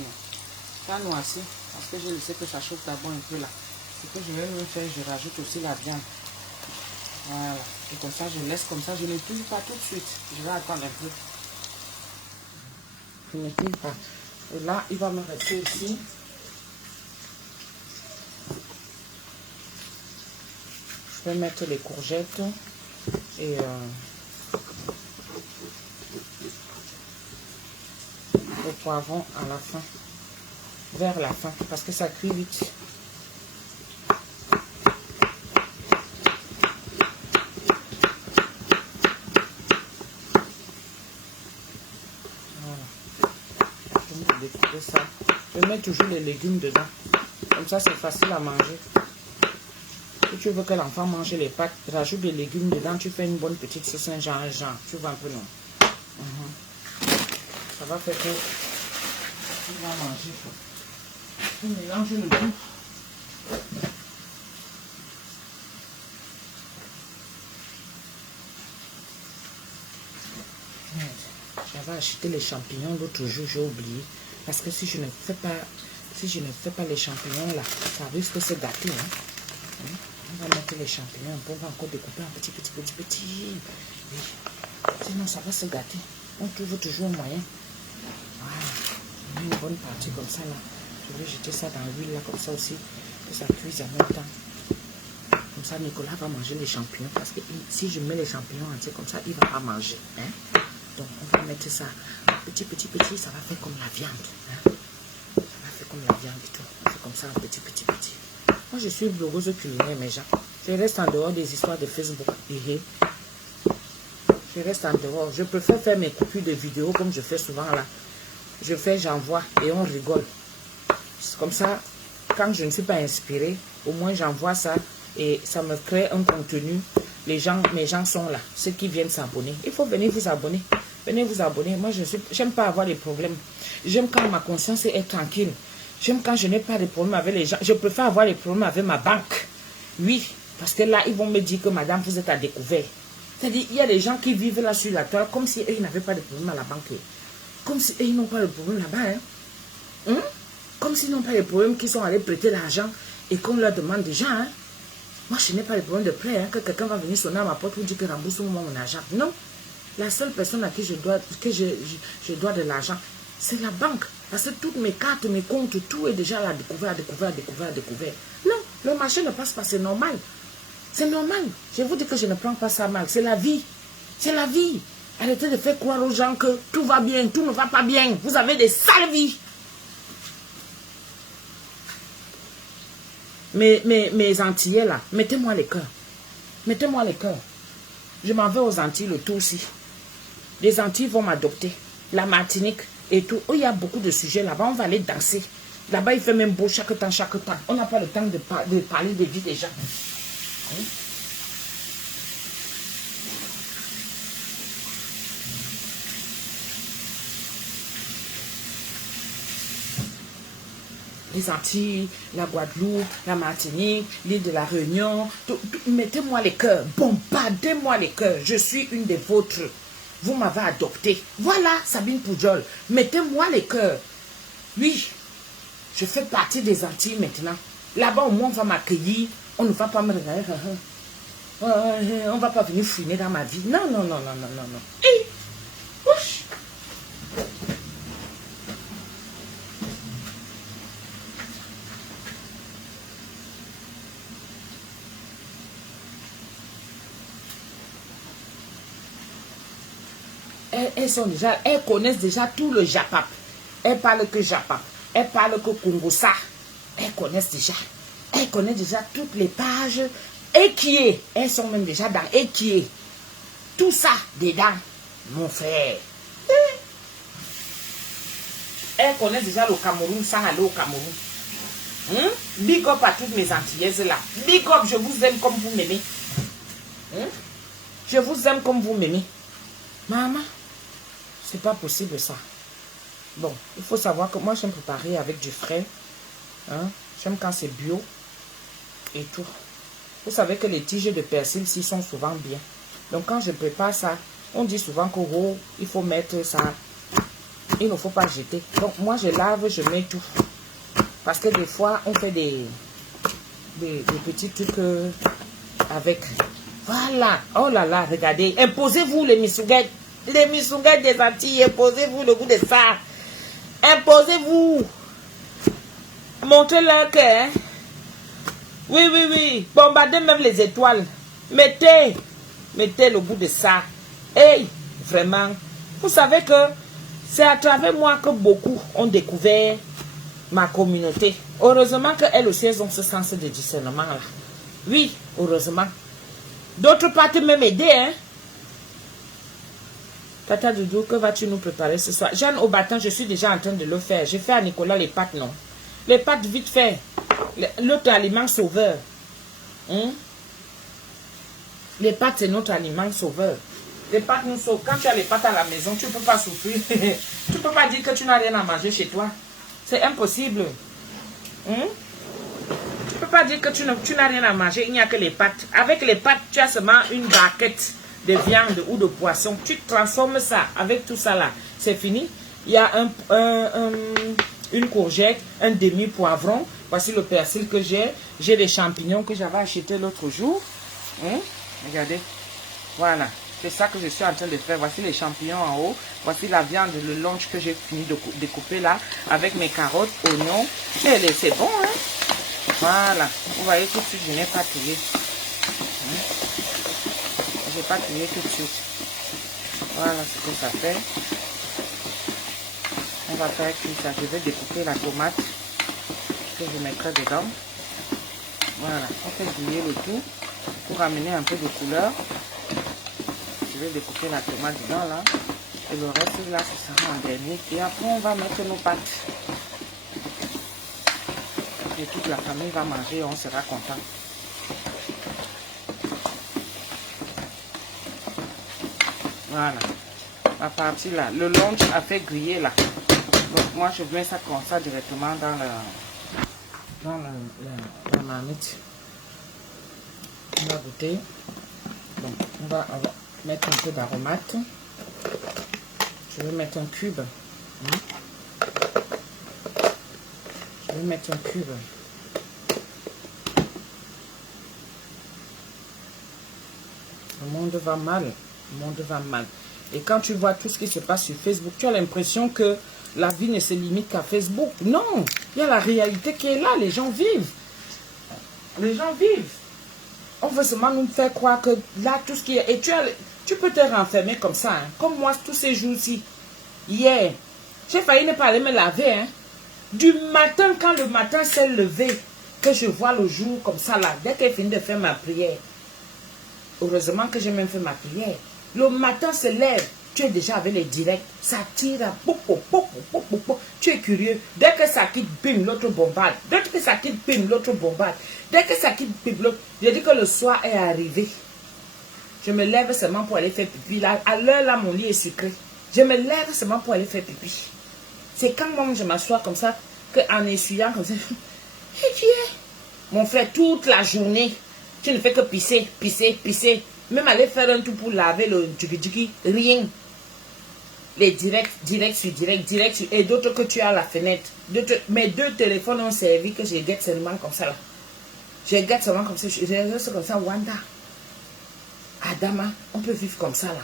ça noirci parce que je sais que ça chauffe d'abord un peu là. Ce que je vais me faire, je rajoute aussi la viande. Voilà. Et comme ça, je laisse comme ça. Je ne touche pas tout de suite. Je vais attendre un peu. Je ne touche pas. Et là, il va me rester ici. Je vais mettre les courgettes et le poivron à la fin. Vers la fin. Parce que ça cuit vite. Ça. Je mets toujours les légumes dedans. Comme ça, c'est facile à manger. Si tu veux que l'enfant mange les pâtes, rajoute des légumes dedans. Tu fais une bonne petite sauce, un genre. Tu vois un peu, non? Ça va faire que tu vas manger. Tu mélanges le tout. J'avais acheté les champignons l'autre jour, j'ai oublié. Parce que si je ne fais pas les champignons là, ça risque de se gâter. Hein. On va mettre les champignons, on va encore découper en petit. Oui. Sinon, ça va se gâter. On trouve toujours un moyen. Voilà. Une bonne partie comme ça là. Je vais jeter ça dans l'huile là, comme ça aussi, que ça cuise en même temps. Comme ça, Nicolas va manger les champignons. Parce que si je mets les champignons entiers comme ça, il ne va pas manger. Hein? Donc, on va mettre ça petit. Ça va faire comme la viande. Hein? Ça va faire comme la viande et tout. On fait comme ça, petit. Moi, je suis blogueuse culinaire, mes gens. Je reste en dehors des histoires de Facebook. Je reste en dehors. Je préfère faire mes coupures de vidéos comme je fais souvent là. J'envoie et on rigole. Comme ça, quand je ne suis pas inspirée, au moins j'envoie ça et ça me crée un contenu. Mes gens sont là, ceux qui viennent s'abonner. Il faut venir vous abonner. Venez vous abonner. Moi, j'aime pas avoir des problèmes. J'aime quand ma conscience est tranquille. J'aime quand je n'ai pas de problème avec les gens. Je préfère avoir des problèmes avec ma banque. Oui, parce que là, ils vont me dire que madame, vous êtes à découvert. C'est-à-dire, il y a des gens qui vivent là sur la toile comme si eux, ils n'avaient pas de problème à la banque. Comme si eux, ils n'ont pas de problème là-bas. Comme s'ils n'ont pas de problème qu'ils sont allés prêter l'argent et qu'on leur demande déjà. Moi, je n'ai pas de problème de prêt. Que quelqu'un va venir sonner à ma porte pour dire que rembourse-moi mon argent. Non. La seule personne à qui je dois de l'argent, c'est la banque. Parce que toutes mes cartes, mes comptes, tout est déjà à découvert. Non, le marché ne passe pas, c'est normal. C'est normal. Je vous dis que je ne prends pas ça mal. C'est la vie. C'est la vie. Arrêtez de faire croire aux gens que tout va bien, tout ne va pas bien. Vous avez des sales vies. Mes Antillais là, mettez-moi les cœurs. Mettez-moi les cœurs. Je m'en vais aux Antilles le tour aussi. Les Antilles vont m'adopter. La Martinique et tout. Oh, il y a beaucoup de sujets là-bas. On va aller danser. Là-bas, il fait même beau chaque temps. On n'a pas le temps de parler de vie des gens. Les Antilles, la Guadeloupe, la Martinique, l'île de la Réunion. Mettez-moi les cœurs. Bombardez-moi les cœurs. Je suis une des vôtres. Vous m'avez adopté. Voilà, Sabine Poujol. Mettez-moi les cœurs. Oui, je fais partie des Antilles maintenant. Là-bas, au moins, on va m'accueillir. On ne va pas me regarder. On ne va pas venir fouiner dans ma vie. Non. Hey, ouch. Elles connaissent déjà tout le Japap. Elles parlent que Japap. Elles parlent que Kongosa. Elles connaissent déjà. Elles connaissent déjà toutes les pages. Ekié. Elles sont même déjà dans Ekié. Tout ça dedans, mon frère. Elles connaissent déjà le Cameroun sans aller au Cameroun. Big up à toutes mes Antillaises là. Big up, je vous aime comme vous m'aimez. Je vous aime comme vous m'aimez. Maman, c'est pas possible ça. Bon, il faut savoir que moi j'aime préparer avec du frais. J'aime quand c'est bio et tout. Vous savez que les tiges de persil ici sont souvent bien. Donc quand je prépare ça, on dit souvent que il faut mettre ça. Il ne faut pas jeter. Donc moi je lave, je mets tout. Parce que des fois on fait des petits trucs avec. Voilà. Oh là là, regardez. Imposez-vous les misouguettes. Les misouguettes des Antilles. Imposez-vous le goût de ça. Imposez-vous. Montrez-leur que. Oui. Bombardez même les étoiles. Mettez le goût de ça. Hey, vraiment. Vous savez que c'est à travers moi que beaucoup ont découvert ma communauté. Heureusement qu'elles aussi, elles ont ce sens de discernement là. Oui, heureusement. D'autres partent même aider, Tata Doudou, que vas-tu nous préparer ce soir? Jeanne au bâton, je suis déjà en train de le faire. J'ai fait à Nicolas les pâtes, non? Les pâtes vite fait. L'autre aliment sauveur. Les pâtes, c'est notre aliment sauveur. Les pâtes nous sauvent. Quand tu as les pâtes à la maison, tu ne peux pas souffrir. Tu ne peux pas dire que tu n'as rien à manger chez toi. C'est impossible. Tu ne peux pas dire que tu n'as rien à manger. Il n'y a que les pâtes. Avec les pâtes, tu as seulement une barquette de viande ou de poisson. Tu transformes ça avec tout ça là. C'est fini. Il y a une courgette, un demi-poivron. Voici le persil que j'ai. J'ai des champignons que j'avais achetés l'autre jour. Regardez. Voilà. C'est ça que je suis en train de faire. Voici les champignons en haut. Voici la viande, le lunch que j'ai fini de découper là. Avec mes carottes, oignons. Et c'est bon, hein. Voilà. Vous voyez tout de suite, je n'ai pas trié. Je n'ai pas trié tout de suite. Voilà ce que ça fait. On va faire cuire ça. Je vais découper la tomate que je mettrai dedans. Voilà. On fait griller le tout pour amener un peu de couleur. Je vais découper la tomate dedans là. Et le reste là, ce sera en dernier. Et après, on va mettre nos pâtes. Et toute la famille va manger, on sera content. Voilà. La partie là. Le lunch a fait griller là. Donc moi, je mets ça comme ça directement dans la marmite. On va goûter. Donc, on va mettre un peu d'aromate. Je vais mettre un cube. Je vais mettre un cube. Le monde va mal. Le monde va mal. Et quand tu vois tout ce qui se passe sur Facebook, tu as l'impression que la vie ne se limite qu'à Facebook. Non, il y a la réalité qui est là. Les gens vivent. Les gens vivent. On veut seulement nous faire croire que là, tout ce qui est... Et tu peux te renfermer comme ça. Hein. Comme moi, tous ces jours-ci. Hier, j'ai failli ne pas aller me laver. Hein. Du matin, quand le matin s'est levé, que je vois le jour comme ça là, dès qu'elle finit de faire ma prière. Heureusement que j'ai même fait ma prière. Le matin se lève, tu es déjà avec les directs. Ça tire à tu es curieux. Dès que ça quitte, bim, l'autre bombarde. Dès que ça quitte, bim, l'autre bombarde. Dès que ça quitte, bim, l'autre. Je dis que le soir est arrivé. Je me lève seulement pour aller faire pipi. Là, à l'heure là, mon lit est sucré. Je me lève seulement pour aller faire pipi. C'est quand moi je m'assois comme ça, qu'en essuyant comme ça, et tu es. Mon frère, toute la journée, tu ne fais que pisser, pisser, pisser. Même aller faire un tout pour laver le djiki, rien. Les directs, direct sur direct, direct sur... Et d'autres que tu as à la fenêtre. Mes 2 téléphones ont servi que je guette seulement comme ça là. Je guette seulement comme ça. Je reste comme ça, Wanda. Adama, on peut vivre comme ça là.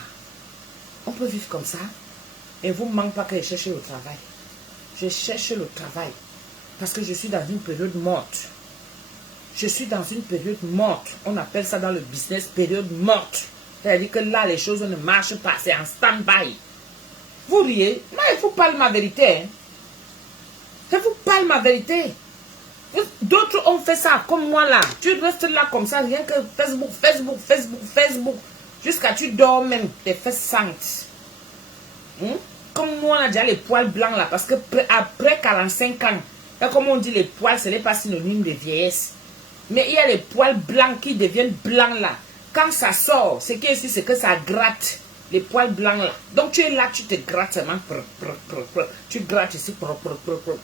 On peut vivre comme ça. Et vous ne manquez pas que je cherche le travail. Je cherche le travail. Parce que je suis dans une période morte. Je suis dans une période morte. On appelle ça dans le business période morte. C'est-à-dire que là, les choses ne marchent pas. C'est en stand-by. Vous riez. Non, il faut parler ma vérité. Hein. Je vous parle ma vérité. D'autres ont fait ça comme moi là. Tu restes là comme ça, rien que Facebook, Facebook, Facebook, Facebook. Jusqu'à tu dors même. Tes fesses saintes. Comme moi, on a déjà les poils blancs là. Parce que après 45 ans, et comme on dit, les poils, ce n'est pas synonyme de vieillesse. Mais il y a les poils blancs qui deviennent blancs là. Quand ça sort, ce qui est ici, c'est que ça gratte. Les poils blancs là. Donc tu es là, tu te grattes seulement. Tu grattes ici.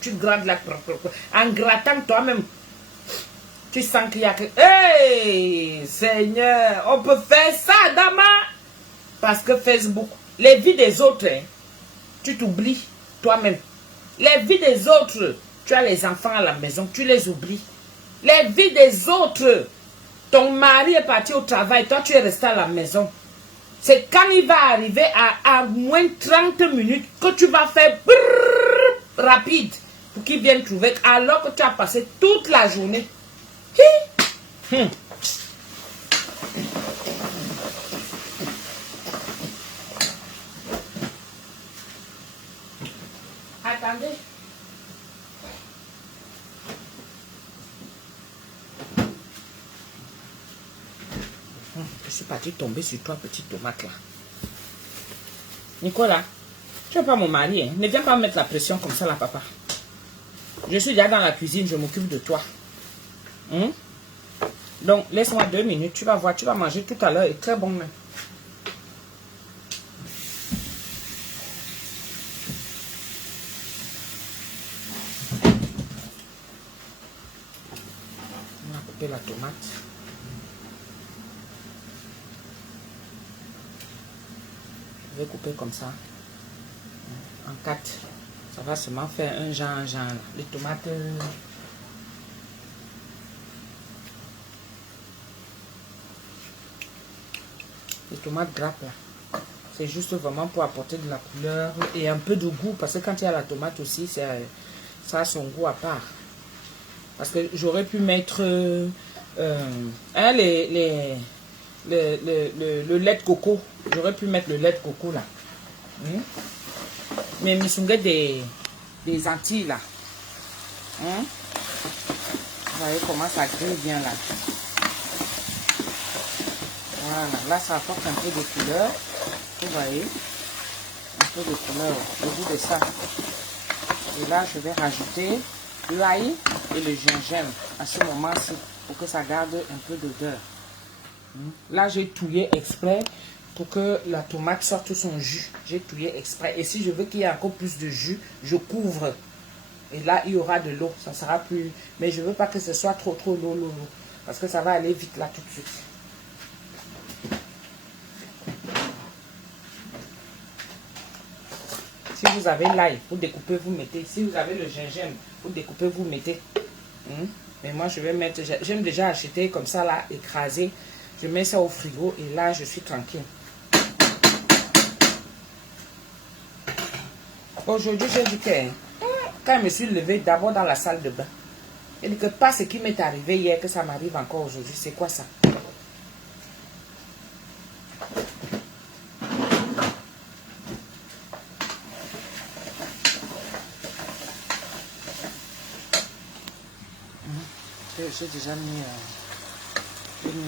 Tu grattes là. En grattant toi-même, tu sens qu'il y a que... Hey, Seigneur, on peut faire ça, Dama. Parce que Facebook, les vies des autres, hein, tu t'oublies toi-même. Les vies des autres, tu as les enfants à la maison, tu les oublies. Les vies des autres, ton mari est parti au travail, toi tu es resté à la maison. C'est quand il va arriver à moins 30 minutes que tu vas faire rapide pour qu'il vienne trouver alors que tu as passé toute la journée. Attendez. Je suis partie tomber sur toi, petite tomate là. Nicolas, tu n'es pas mon mari, hein? Ne viens pas me mettre la pression comme ça là, papa. Je suis déjà dans la cuisine, je m'occupe de toi. Donc, laisse-moi 2 minutes, tu vas voir, tu vas manger tout à l'heure et très bon même. On va couper la tomate. Je vais couper comme ça. en 4. Ça va seulement faire un genre. Les tomates... les tomates grappes là. C'est juste vraiment pour apporter de la couleur et un peu de goût. Parce que quand il y a la tomate aussi, ça a son goût à part. Parce que j'aurais pu mettre le lait de coco. J'aurais pu mettre le lait de coco là. Mais misungé des Antilles là. Vous voyez comment ça grille bien là. Voilà, là ça apporte un peu de couleur. Vous voyez, un peu de couleur au bout de ça. Et là je vais rajouter l'ail et le gingembre à ce moment-ci pour que ça garde un peu d'odeur. Là j'ai touillé exprès pour que la tomate sorte son jus. J'ai touillé exprès. Et si je veux qu'il y ait encore plus de jus, je couvre. Et là il y aura de l'eau. Ça sera plus. Mais je veux pas que ce soit trop l'eau. Parce que ça va aller vite là tout de suite. Si vous avez l'ail, vous découpez, vous mettez. Si vous avez le gingembre, vous découpez, vous mettez. Mais moi, je vais mettre... J'aime déjà acheter comme ça, là, écrasé. Je mets ça au frigo et là, je suis tranquille. Aujourd'hui, j'ai dit que... Quand je me suis levée d'abord dans la salle de bain, j'ai dit que pas ce qui m'est arrivé hier, que ça m'arrive encore aujourd'hui. C'est quoi ça? J'ai déjà mis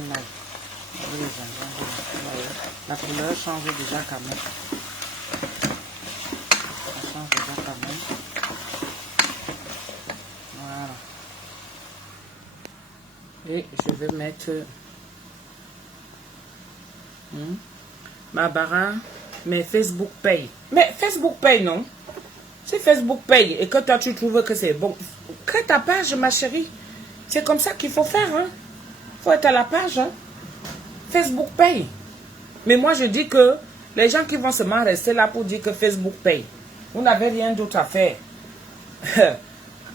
l'ail. La couleur change déjà quand même. Ça change déjà quand même. Voilà. Et je vais mettre ma barre, mais Facebook paye. Mais Facebook paye, non? Si Facebook paye et que toi tu trouves que c'est bon, crée ta page, ma chérie. C'est comme ça qu'il faut faire. Il faut être à la page. Facebook paye. Mais moi, je dis que les gens qui vont seulement rester là pour dire que Facebook paye, vous n'avez rien d'autre à faire.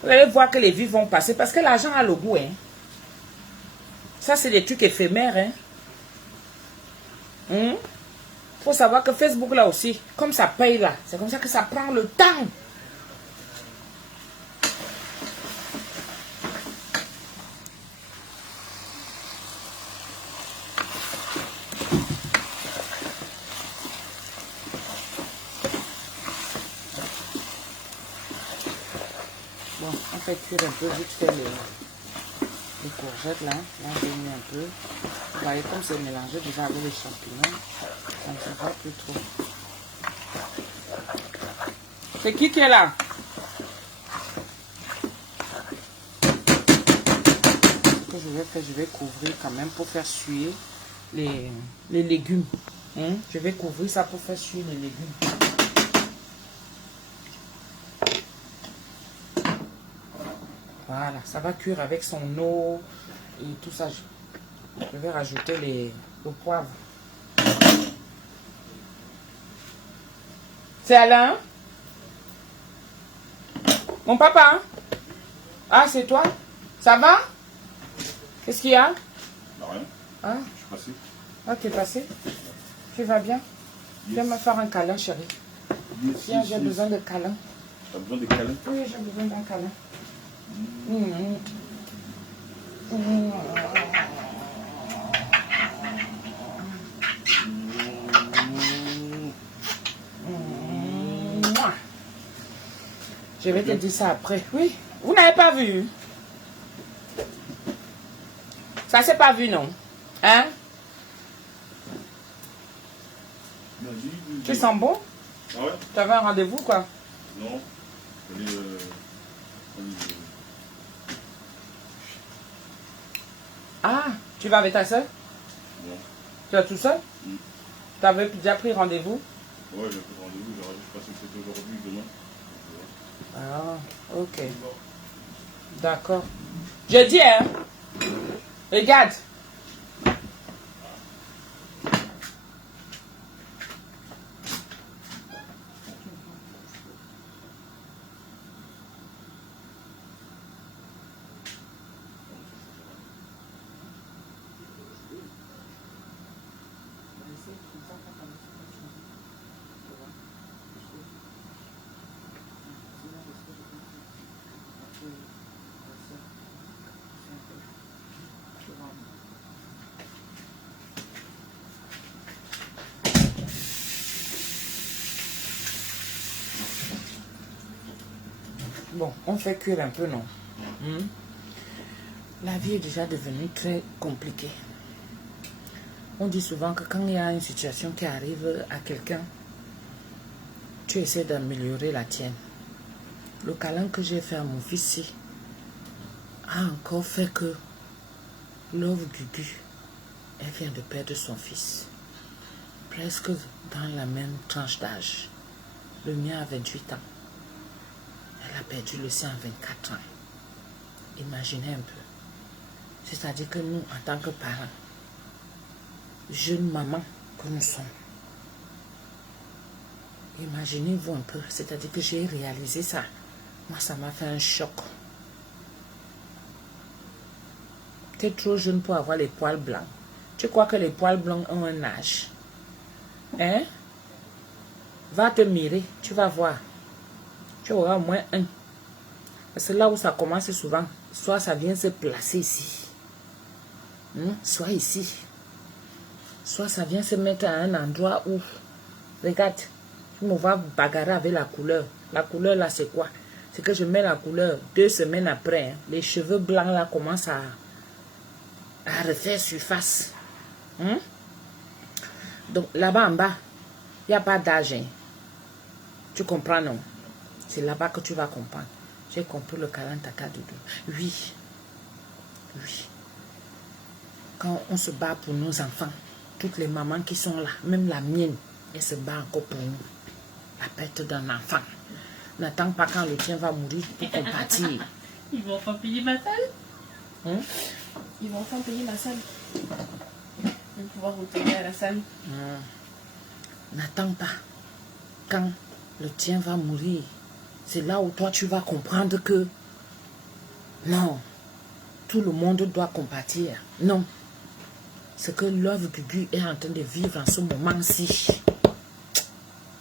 Vous allez voir que les vies vont passer parce que l'argent a le goût. Ça, c'est des trucs éphémères. Faut savoir que Facebook, là aussi, comme ça paye là, c'est comme ça que ça prend le temps. Bon, on fait cuire un peu vite fait les courgettes là. Là, j'ai mis un peu. Vous voyez, comme c'est mélangé déjà avec les champignons, ça ne se voit plus trop. C'est qui est là? Ce que je vais faire, je vais couvrir quand même pour faire suer les légumes. Je vais couvrir ça pour faire suer les légumes. Voilà, ça va cuire avec son eau et tout ça. Je vais rajouter le poivre. C'est Alain? Mon papa? Ah, c'est toi? Ça va? Qu'est-ce qu'il y a? Rien. Ah? Je suis passé. Ah, t'es passé? Tu vas bien? Viens me faire un câlin, chérie. Viens, j'ai besoin de câlin. Tu as besoin de câlin? Oui, j'ai besoin d'un câlin. Je vais te dire ça après. Oui, vous n'avez pas vu? Ça s'est pas vu, non? Hein? Tu sens bon? Ah ouais? Tu avais un rendez-vous, quoi? Non. Ah, tu vas avec ta soeur? Non. Tu vas tout seul? Tu avais déjà pris rendez-vous? Ouais, j'ai pris rendez-vous. Je pense que c'est aujourd'hui, demain. Ah, ok. D'accord. Je dis, hein? Regarde. Bon, on fait cuire un peu, non? La vie est déjà devenue très compliquée. On dit souvent que quand il y a une situation qui arrive à quelqu'un, tu essaies d'améliorer la tienne. Le câlin que j'ai fait à mon fils ici a encore fait que Love Gugu, elle vient de perdre son fils. Presque dans la même tranche d'âge. Le mien a 28 ans. Elle a perdu le sien à 24 ans. Imaginez un peu. C'est-à-dire que nous, en tant que parents, jeunes mamans que nous sommes, imaginez-vous un peu. C'est-à-dire que j'ai réalisé ça. Moi, ça m'a fait un choc. Tu es trop jeune pour avoir les poils blancs. Tu crois que les poils blancs ont un âge? Hein? Va te mirer, tu vas voir. Tu auras au moins un. C'est là où ça commence souvent. Soit ça vient se placer ici. Soit ici. Soit ça vient se mettre à un endroit où... Regarde, je me vois bagarrer avec la couleur. La couleur là, c'est quoi? C'est que je mets la couleur 2 semaines après. Les cheveux blancs là commencent à refaire surface. Donc là-bas en bas, il n'y a pas d'âge. Tu comprends, non? C'est là-bas que tu vas comprendre. J'ai compris le Kalantaka Doudou. Oui. Oui. Quand on se bat pour nos enfants, toutes les mamans qui sont là, même la mienne, elle se bat encore pour nous. La perte d'un enfant. N'attends pas quand le tien va mourir pour qu'on partir. Ils vont enfin payer ma salle. Ils vont enfin payer ma salle. Je vais pouvoir retourner à la salle. N'attends pas quand le tien va mourir. C'est là où toi tu vas comprendre que non, tout le monde doit compatir. Non. Ce que Love Gugu est en train de vivre en ce moment-ci,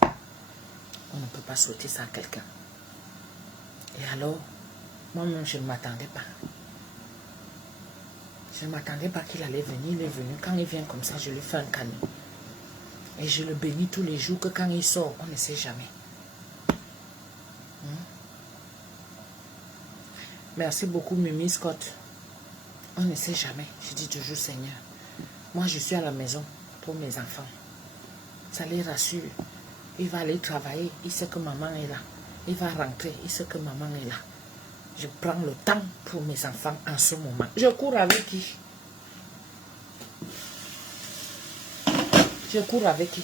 on ne peut pas souhaiter ça à quelqu'un. Et alors, moi-même, je ne m'attendais pas. Je ne m'attendais pas qu'il allait venir. Il est venu. Quand il vient comme ça, je lui fais un câlin. Et je le bénis tous les jours que quand il sort, on ne sait jamais. Merci beaucoup, Mimi Scott. On ne sait jamais. Je dis toujours, Seigneur, moi, je suis à la maison pour mes enfants. Ça les rassure. Il va aller travailler. Il sait que maman est là. Il va rentrer. Il sait que maman est là. Je prends le temps pour mes enfants en ce moment. Je cours avec qui? Je cours avec qui?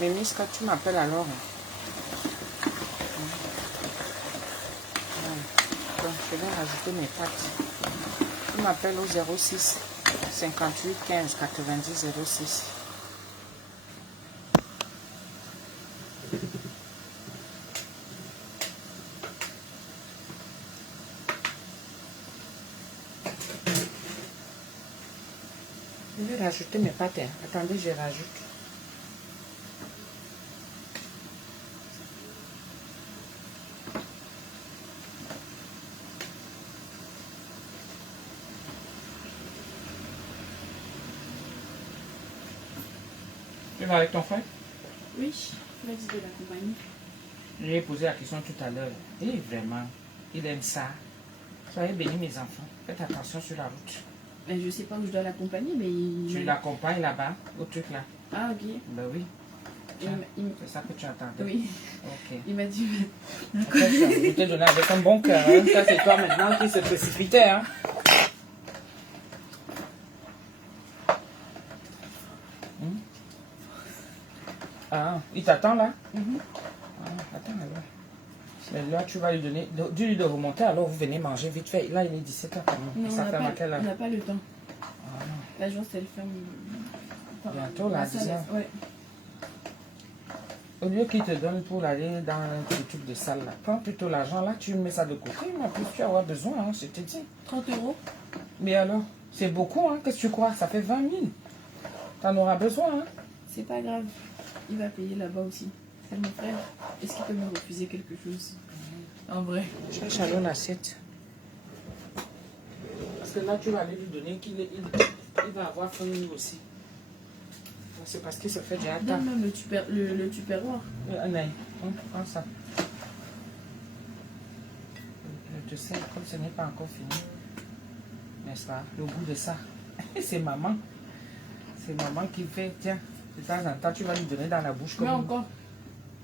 Mimi, quand tu m'appelles alors. Donc, je vais rajouter mes pâtes. Tu m'appelles au 06 58 15 90 06. Je vais rajouter mes pâtes. Attendez, je rajoute. Tu vas avec ton frère? Oui, il m'a dit de l'accompagner. Je lui ai posé la question tout à l'heure. Et vraiment, il aime ça. Soyez bénis mes enfants. Faites attention sur la route. Ben, je sais pas où je dois l'accompagner, mais il... Tu l'accompagnes là-bas, au truc là. Ah, ok. Ben oui. C'est ça que tu attendais. Oui. Ok. Il m'a dit... En fait, je t'ai donné avec un bon cœur. Hein. Ça, c'est toi maintenant qui se précipitait. Hein. Ah, il t'attend là? Attends alors. Mais là, tu vas lui donner. Dis-lui de remonter, alors vous venez manger vite fait. Là, il est 17h quand même. Non, Ça ferme à quelle heure? on n'a pas le temps. La journée, elle ferme. Bientôt, là, 10h. Ouais. Au lieu qu'il te donne pour aller dans ce truc de salle là, prends plutôt l'argent là, tu mets ça de côté. Mais en plus, tu vas avoir besoin, hein, je te dis. 30 €. Mais alors, c'est beaucoup, hein? Qu'est-ce que tu crois? Ça fait 20 000. T'en auras besoin, hein? C'est pas grave. Il va payer là-bas aussi. Quel mon frère, est-ce qu'il peut me refuser quelque chose? En vrai. Cherche alors l'assiette. Parce que là, tu vas aller lui donner il va avoir faim lui aussi. C'est parce qu'il se fait déjà tard. Donne même le tupperware. Non, on prend ça. Je sais, comme ce n'est pas encore fini, n'est-ce pas, le goût de ça, c'est maman. C'est maman qui fait, tiens, de temps en temps, tu vas lui donner dans la bouche. Comme Mais encore.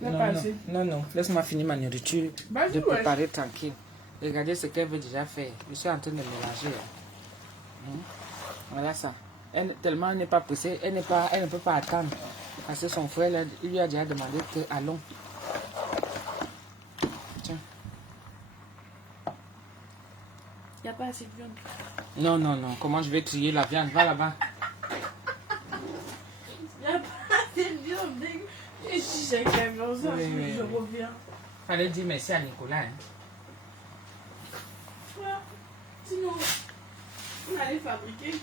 Non, non, non, laisse-moi finir ma nourriture, de préparer tranquille. Regardez ce qu'elle veut déjà faire. Je suis en train de mélanger. Voilà ça. Elle, tellement elle n'est pas pressée, elle ne peut pas attendre. Parce que son frère, il lui a déjà demandé que allons. Tiens. Il n'y a pas assez de viande. Non, non, non. Comment je vais trier la viande? Va là-bas. Il n'y a pas assez de viande. Et si j'ai la viande, je reviens. Fallait dire merci à Nicolas. Hein. Ouais. Sinon, on allait fabriquer.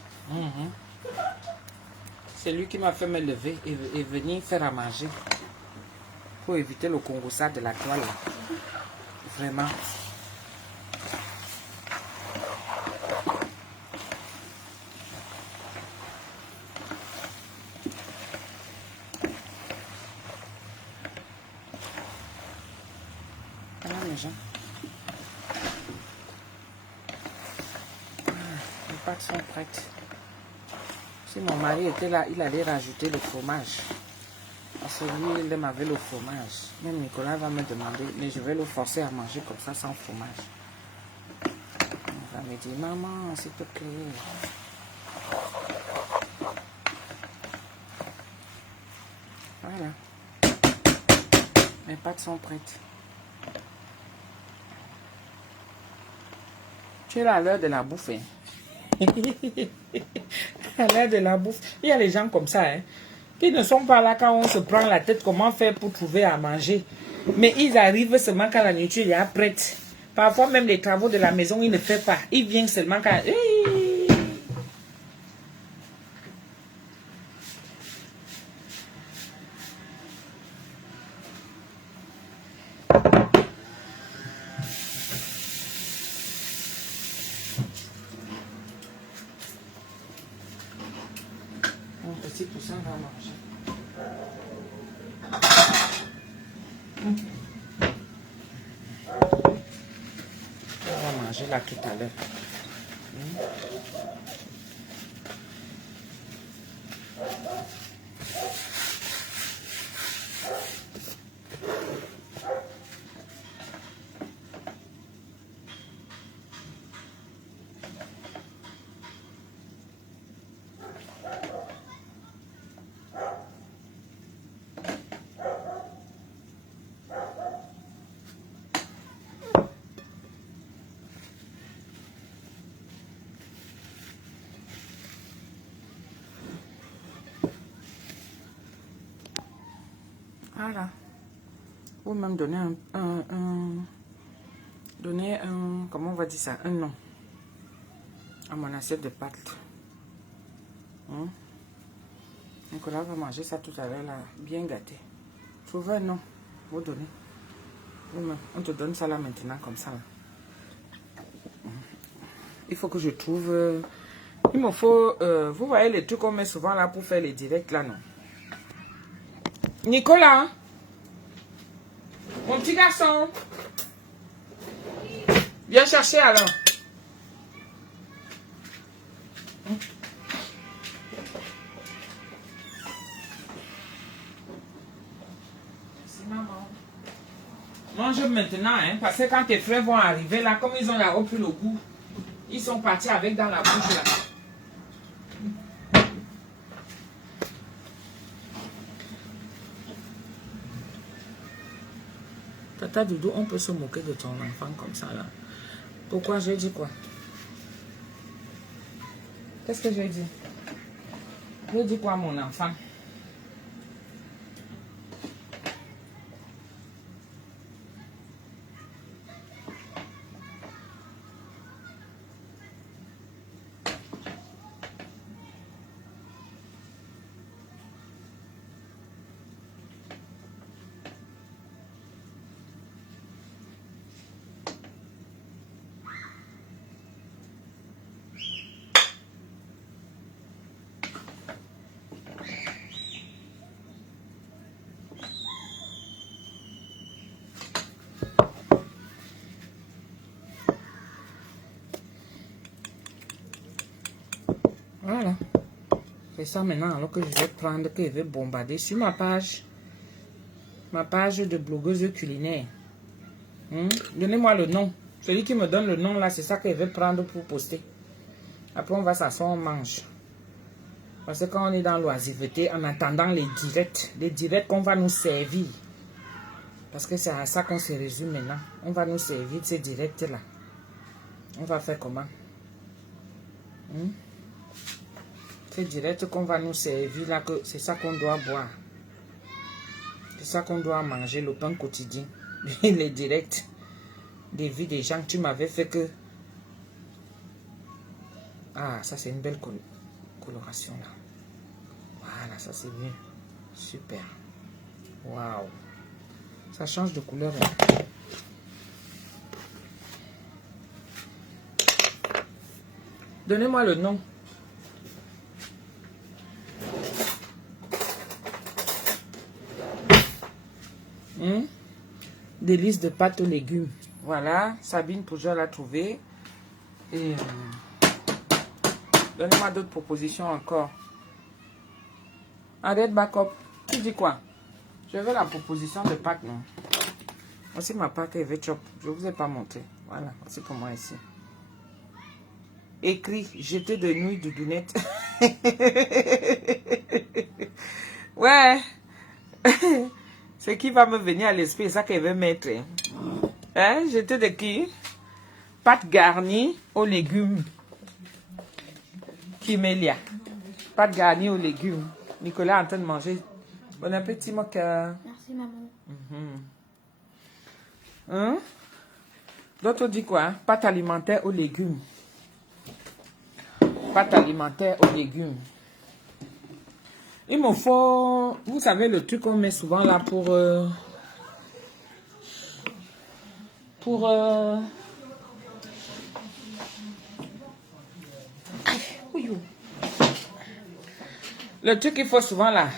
C'est lui qui m'a fait me lever et venir faire à manger. Pour éviter le congossat de la toile. Vraiment. Voilà mes gens. Les pâtes sont prêtes. Si mon mari était là, il allait rajouter le fromage. Parce que lui, il aime avec le fromage. Même Nicolas va me demander, mais je vais le forcer à manger comme ça sans fromage. Il va me dire, maman, s'il te plaît. Voilà. Mes pâtes sont prêtes. Tu es là à l'heure de la bouffe. Hein? À l'heure de la bouffe. Il y a les gens comme ça, hein, qui ne sont pas là quand on se prend la tête comment faire pour trouver à manger. Mais ils arrivent seulement quand la nourriture est prête. Parfois même les travaux de la maison, ils ne font pas. Ils viennent seulement quand... Mon petit poussin va manger. On va manger là tout à l'heure. Voilà. Vous même donner comment on va dire ça, un nom à mon assiette de pâtes. Nicolas va manger ça tout à l'heure là, bien gâté. Trouvez un nom, vous donnez. Vous-même, on te donne ça là maintenant comme ça là. Il faut que je trouve. Il me faut. Vous voyez les trucs qu'on met souvent là pour faire les directs là, non? Nicolas, mon petit garçon, viens chercher alors. Merci maman. Mange maintenant, hein, parce que quand tes frères vont arriver là, comme ils ont repris le goût, ils sont partis avec dans la bouche là. Tata Doudou, on peut se moquer de ton enfant comme ça là. Pourquoi j'ai dit quoi? Qu'est-ce que j'ai dit? Je dis quoi mon enfant? Voilà. C'est ça maintenant, alors que je vais prendre, que je vais bombarder sur ma page. Ma page de blogueuse culinaire. Donnez-moi le nom. Celui qui me donne le nom là, c'est ça que je vais prendre pour poster. Après, on va s'asseoir, on mange. Parce que quand on est dans l'oisiveté, en attendant les directs qu'on va nous servir. Parce que c'est à ça qu'on se résume maintenant. On va nous servir ces directs-là. On va faire comment? Ces directs qu'on va nous servir là, c'est ça qu'on doit boire. C'est ça qu'on doit manger, le pain quotidien. Les directs des vies des gens que tu m'avais fait que... Ah, ça c'est une belle coloration là. Voilà, ça c'est mieux. Super. Waouh. Ça change de couleur. Hein. Donnez-moi le nom. Délices de pâte aux légumes. Voilà, Sabine Poujol l'a trouvé. Et donnez-moi d'autres propositions encore. Arrête backup. Tu dis quoi? Je veux la proposition de pâte, non? Voici ma pâte Chop. Je ne vous ai pas montré. Voilà, c'est pour moi ici. Écrit, jeter de nouilles de dounette. Ouais. Ce qui va me venir à l'esprit, c'est ça qu'elle veut mettre. Hein? Jeter de qui? Pâte garnie aux légumes. Kimélia. Pâte garnie aux légumes. Nicolas est en train de manger. Bon appétit, mon cœur. Merci, maman. Hein? D'autres disent quoi? Pâte alimentaire aux légumes. Pâte alimentaire aux légumes. Il me faut... Vous savez le truc qu'on met souvent là pour... Le truc qu'il faut souvent là.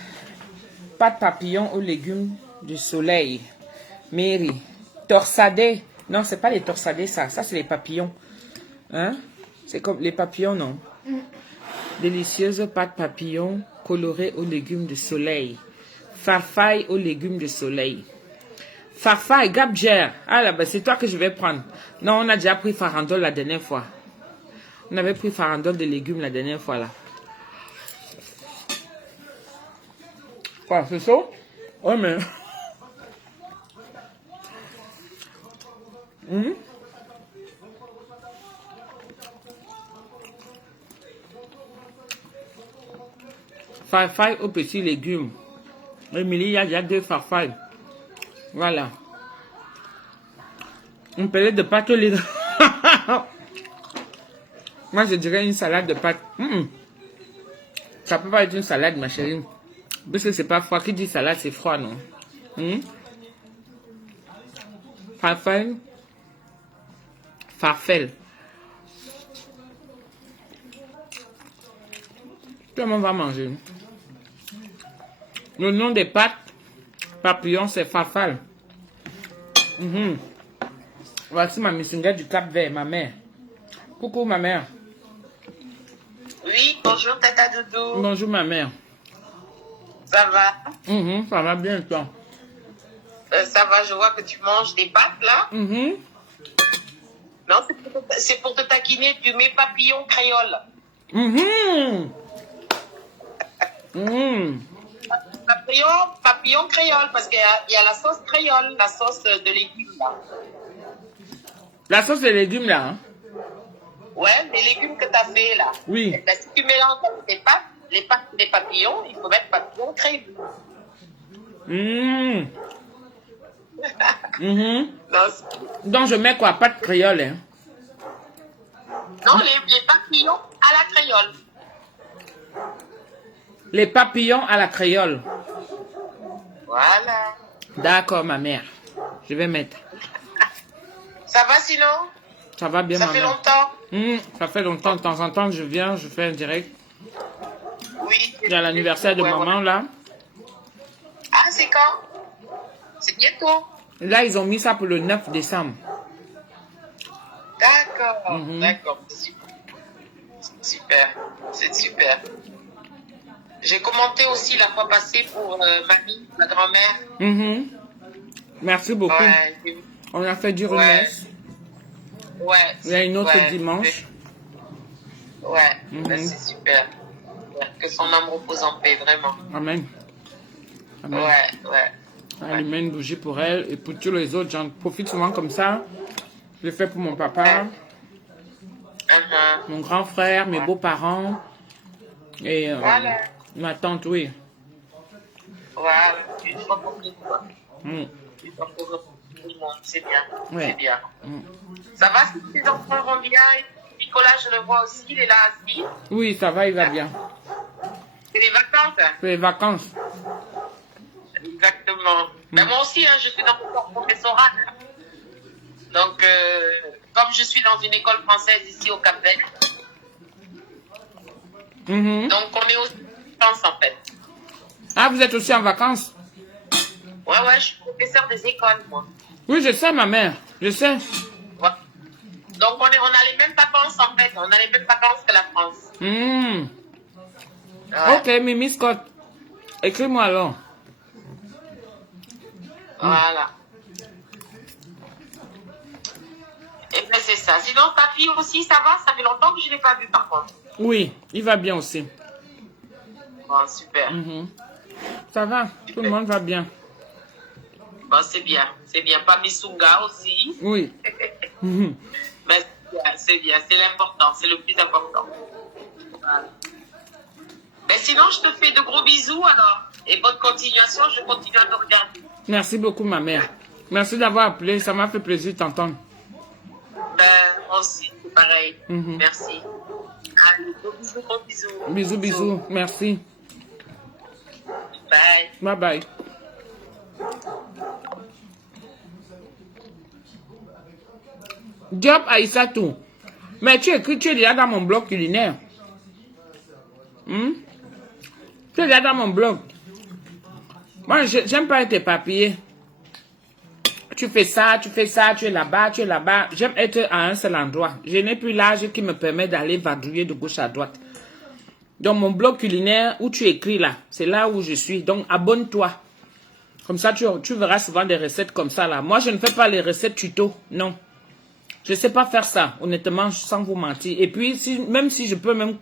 Pâte papillon aux légumes du soleil. Mairie. Torsadé. Non, c'est pas les torsadés ça. Ça, c'est les papillons. Hein? C'est comme les papillons, non? Délicieuse pâte papillon colorée aux légumes de soleil. Farfalle aux légumes de soleil. Farfalle, Gabjer. Ah là, c'est toi que je vais prendre. Non, on a déjà pris farandole la dernière fois. On avait pris farandole de légumes la dernière fois là. Quoi, c'est ça? Ouais, mais... Farfalle aux petits légumes. Émilie, il y a déjà 2 farfalles. Voilà. On pellet de pâte aux légumes. Moi, je dirais une salade de pâte. Ça peut pas être une salade, ma chérie. Parce que c'est pas froid. Qui dit salade, c'est froid, non? Farfalle. Farfelle. Tout le monde va manger. Le nom des pâtes papillons, c'est farfalle. Voici ma missinga du Cap Vert, ma mère. Coucou, ma mère. Oui, bonjour, Tata Doudou. Bonjour, ma mère. Ça va? Ça va bien, toi? Ça va, je vois que tu manges des pâtes, là. Non, c'est pour te taquiner, tu mets papillon créole. Papillon créole, parce qu'il y a la sauce créole, la sauce de légumes, là. La sauce de légumes, là, hein? Ouais, les légumes que tu as fait, là. Oui. Et ben, si tu mélanges avec tes pâtes, les pâtes des papillons, il faut mettre papillon créole. Donc, je mets quoi? Pâte créole, hein? Non, les papillons à la créole. Les papillons à la créole. Voilà. D'accord, ma mère. Je vais mettre. Ça va sinon? Ça va bien, Ça ma fait mère. longtemps? Ça fait longtemps. De temps en temps, je viens, je fais un direct. Oui. Il y a l'anniversaire de maman, là. Ah, c'est quand? C'est bientôt. Là, ils ont mis ça pour le 9 décembre. D'accord, d'accord. super. C'est super. J'ai commenté aussi la fois passée pour mamie, ma grand-mère. Merci beaucoup. Ouais, On a fait du remesse. ouais. Il y a une autre ouais, dimanche. Ouais, ben, c'est super. Que son âme repose en paix, vraiment. Amen. Amen. Ouais. Allumer une bougie pour elle et pour tous les autres. J'en profite souvent comme ça. Je le fais pour mon papa, mon grand frère, mes beaux-parents et Voilà. ma tante, oui. Voilà, une fois pour tout, quoi. Mm. Une fois pour tout le monde, c'est bien. Ouais. C'est bien. Ça va si tes enfants vont bien? Nicolas, je le vois aussi, il est là assis. Oui, ça va, il va bien. C'est les vacances? C'est les vacances. Exactement. Mais moi aussi, hein, je suis dans mon professorat. Donc, comme je suis dans une école française ici au Cap-Vert, donc on est aussi en vacances en fait. Ah, vous êtes aussi en vacances? Ouais, je suis professeur des écoles, moi. Oui, je sais, ma mère. Je sais. Ouais. Donc, on a les mêmes vacances en fait. On a les mêmes vacances que la France. Ouais. Ok, Mimi Scott. Écris-moi alors. Voilà. Et bien, c'est ça. Sinon, ta fille aussi, ça va? Ça fait longtemps que je ne l'ai pas vue par contre. Oui, il va bien aussi. Bon, super. Ça va, tout le monde va bien. Bon, c'est bien. C'est bien. Pas Missunga aussi. Oui. Mais c'est bien. C'est l'important. C'est le plus important. Voilà. Mais sinon, je te fais de gros bisous alors. Et bonne continuation. Je continue à te regarder. Merci beaucoup, ma mère. Merci d'avoir appelé. Ça m'a fait plaisir de t'entendre. Ben, moi aussi, c'est pareil. Merci. Allez, gros bisous. Bisous, bisous. Merci. Bye. Bye bye. Diop Aïssatou. Mais tu écris, tu es déjà dans mon blog culinaire. Tu es déjà dans mon blog. Moi, j'aime pas être éparpillé. Tu fais ça, tu es là-bas, tu es là-bas. J'aime être à un seul endroit. Je n'ai plus l'âge qui me permet d'aller vadrouiller de gauche à droite. Donc, mon blog culinaire où tu écris là, c'est là où je suis. Donc, abonne-toi. Comme ça, tu verras souvent des recettes comme ça là. Moi, je ne fais pas les recettes tuto. Non. Je ne sais pas faire ça, honnêtement, sans vous mentir. Et puis, même si je peux même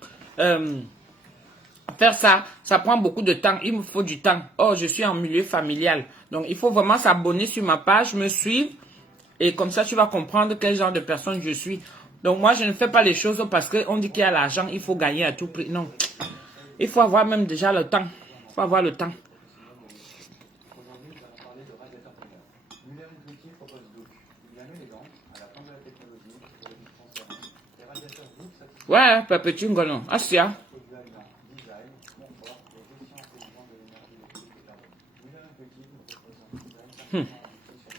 faire ça, ça prend beaucoup de temps. Il me faut du temps. Oh, je suis en milieu familial. Donc, il faut vraiment s'abonner sur ma page, me suivre. Et comme ça, tu vas comprendre quel genre de personne je suis. Donc, moi, je ne fais pas les choses parce qu'on dit qu'il y a l'argent, il faut gagner à tout prix. Non. Il faut avoir même déjà le temps. Il faut avoir le temps. Ouais, Papetu Ngono. Asia.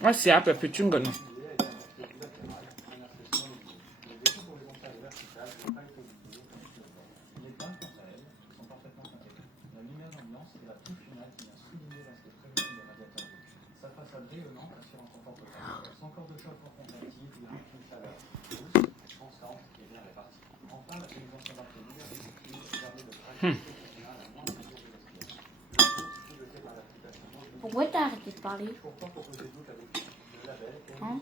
Asia, Papetu Ngono. Pourquoi t'as arrêté de parler? Hein?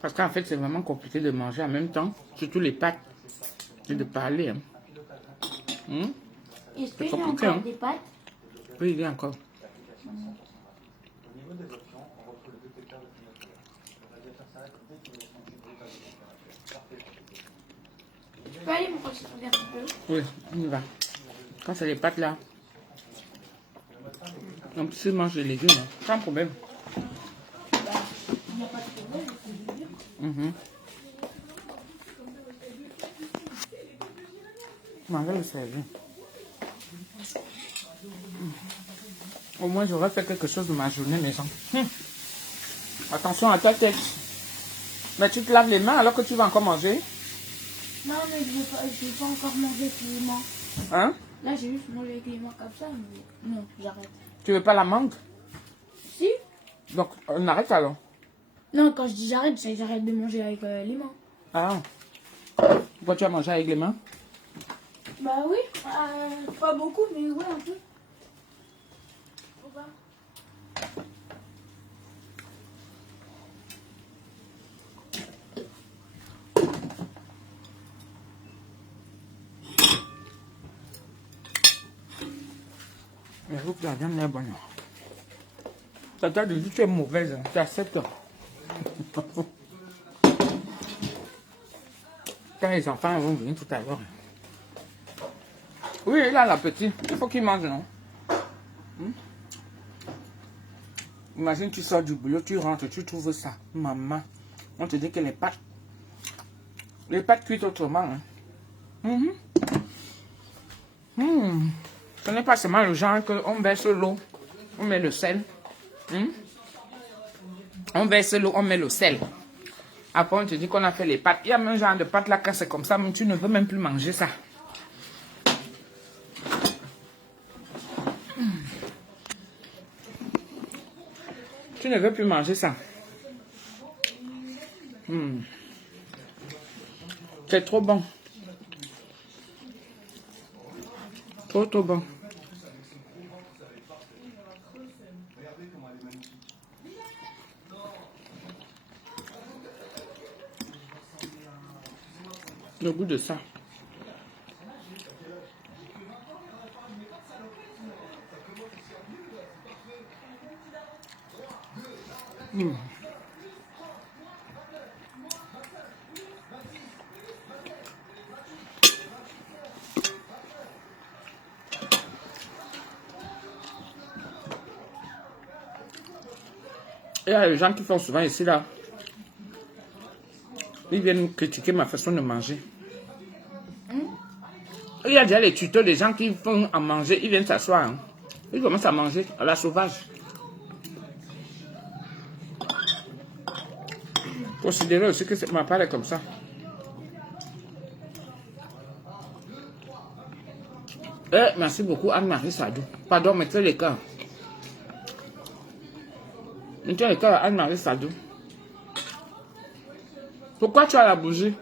Parce qu'en fait, c'est vraiment compliqué de manger en même temps, surtout les pâtes, et de parler. Est-ce que j'ai compliqué, encore hein? des pâtes? Oui, il y a encore. Tu peux aller me rechercher un petit peu? Oui, on y va. Quand c'est les pâtes là. Donc, si je mange les légumes, hein, sans problème. Il n'y a pas de problème, c'est dur. On va le servir. Au moins, j'aurais fait quelque chose de ma journée, maison. Attention à ta tête. Mais tu te laves les mains alors que tu vas encore manger? Non, mais je vais pas encore manger avec les mains. Hein? Là, j'ai juste mangé avec les mains comme ça, mais non, j'arrête. Tu veux pas la mangue? Si? Donc, on arrête alors. Non, quand je dis j'arrête, c'est que j'arrête de manger avec les mains. Ah. Pourquoi tu as mangé avec les mains? Bah oui, pas beaucoup, mais ouais, un peu. Faut voir. Mais vous, la viande est bonne. Ça t'a dit que tu es mauvaise, hein. Tu as 7 ans. Quand les enfants vont venir tout à l'heure. Oui, là, la petite, il faut qu'il mange, non? Imagine, tu sors du boulot, tu rentres, tu trouves ça. Maman, on te dit que les pâtes cuites autrement. Hein. Ce n'est pas seulement le genre qu'on verse l'eau, on met le sel. On verse l'eau, on met le sel. Après, on te dit qu'on a fait les pâtes. Il y a même un genre de pâte là, quand c'est comme ça, mais tu ne veux même plus manger ça. Tu ne veux plus manger ça. C'est trop bon. Trop, trop bon. Le goût de ça. Il y a des gens qui font souvent ici là. Ils viennent critiquer ma façon de manger. Il y a déjà les tutos des gens qui font à manger. Ils viennent s'asseoir. Hein. Ils commencent à manger à la sauvage. Considérez aussi que ma part est comme ça. Merci beaucoup Anne-Marie Sadou. Pardon, mettez les cœurs. Mettez les cœurs à Anne-Marie Sadou. Pourquoi tu as la bougie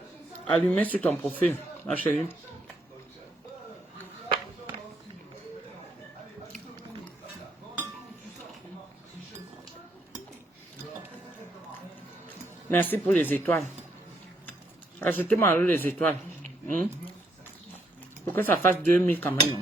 allumée sur ton profil, ma chérie? Merci pour les étoiles. Ajoutez-moi les étoiles. Pour que ça fasse 2000 quand même.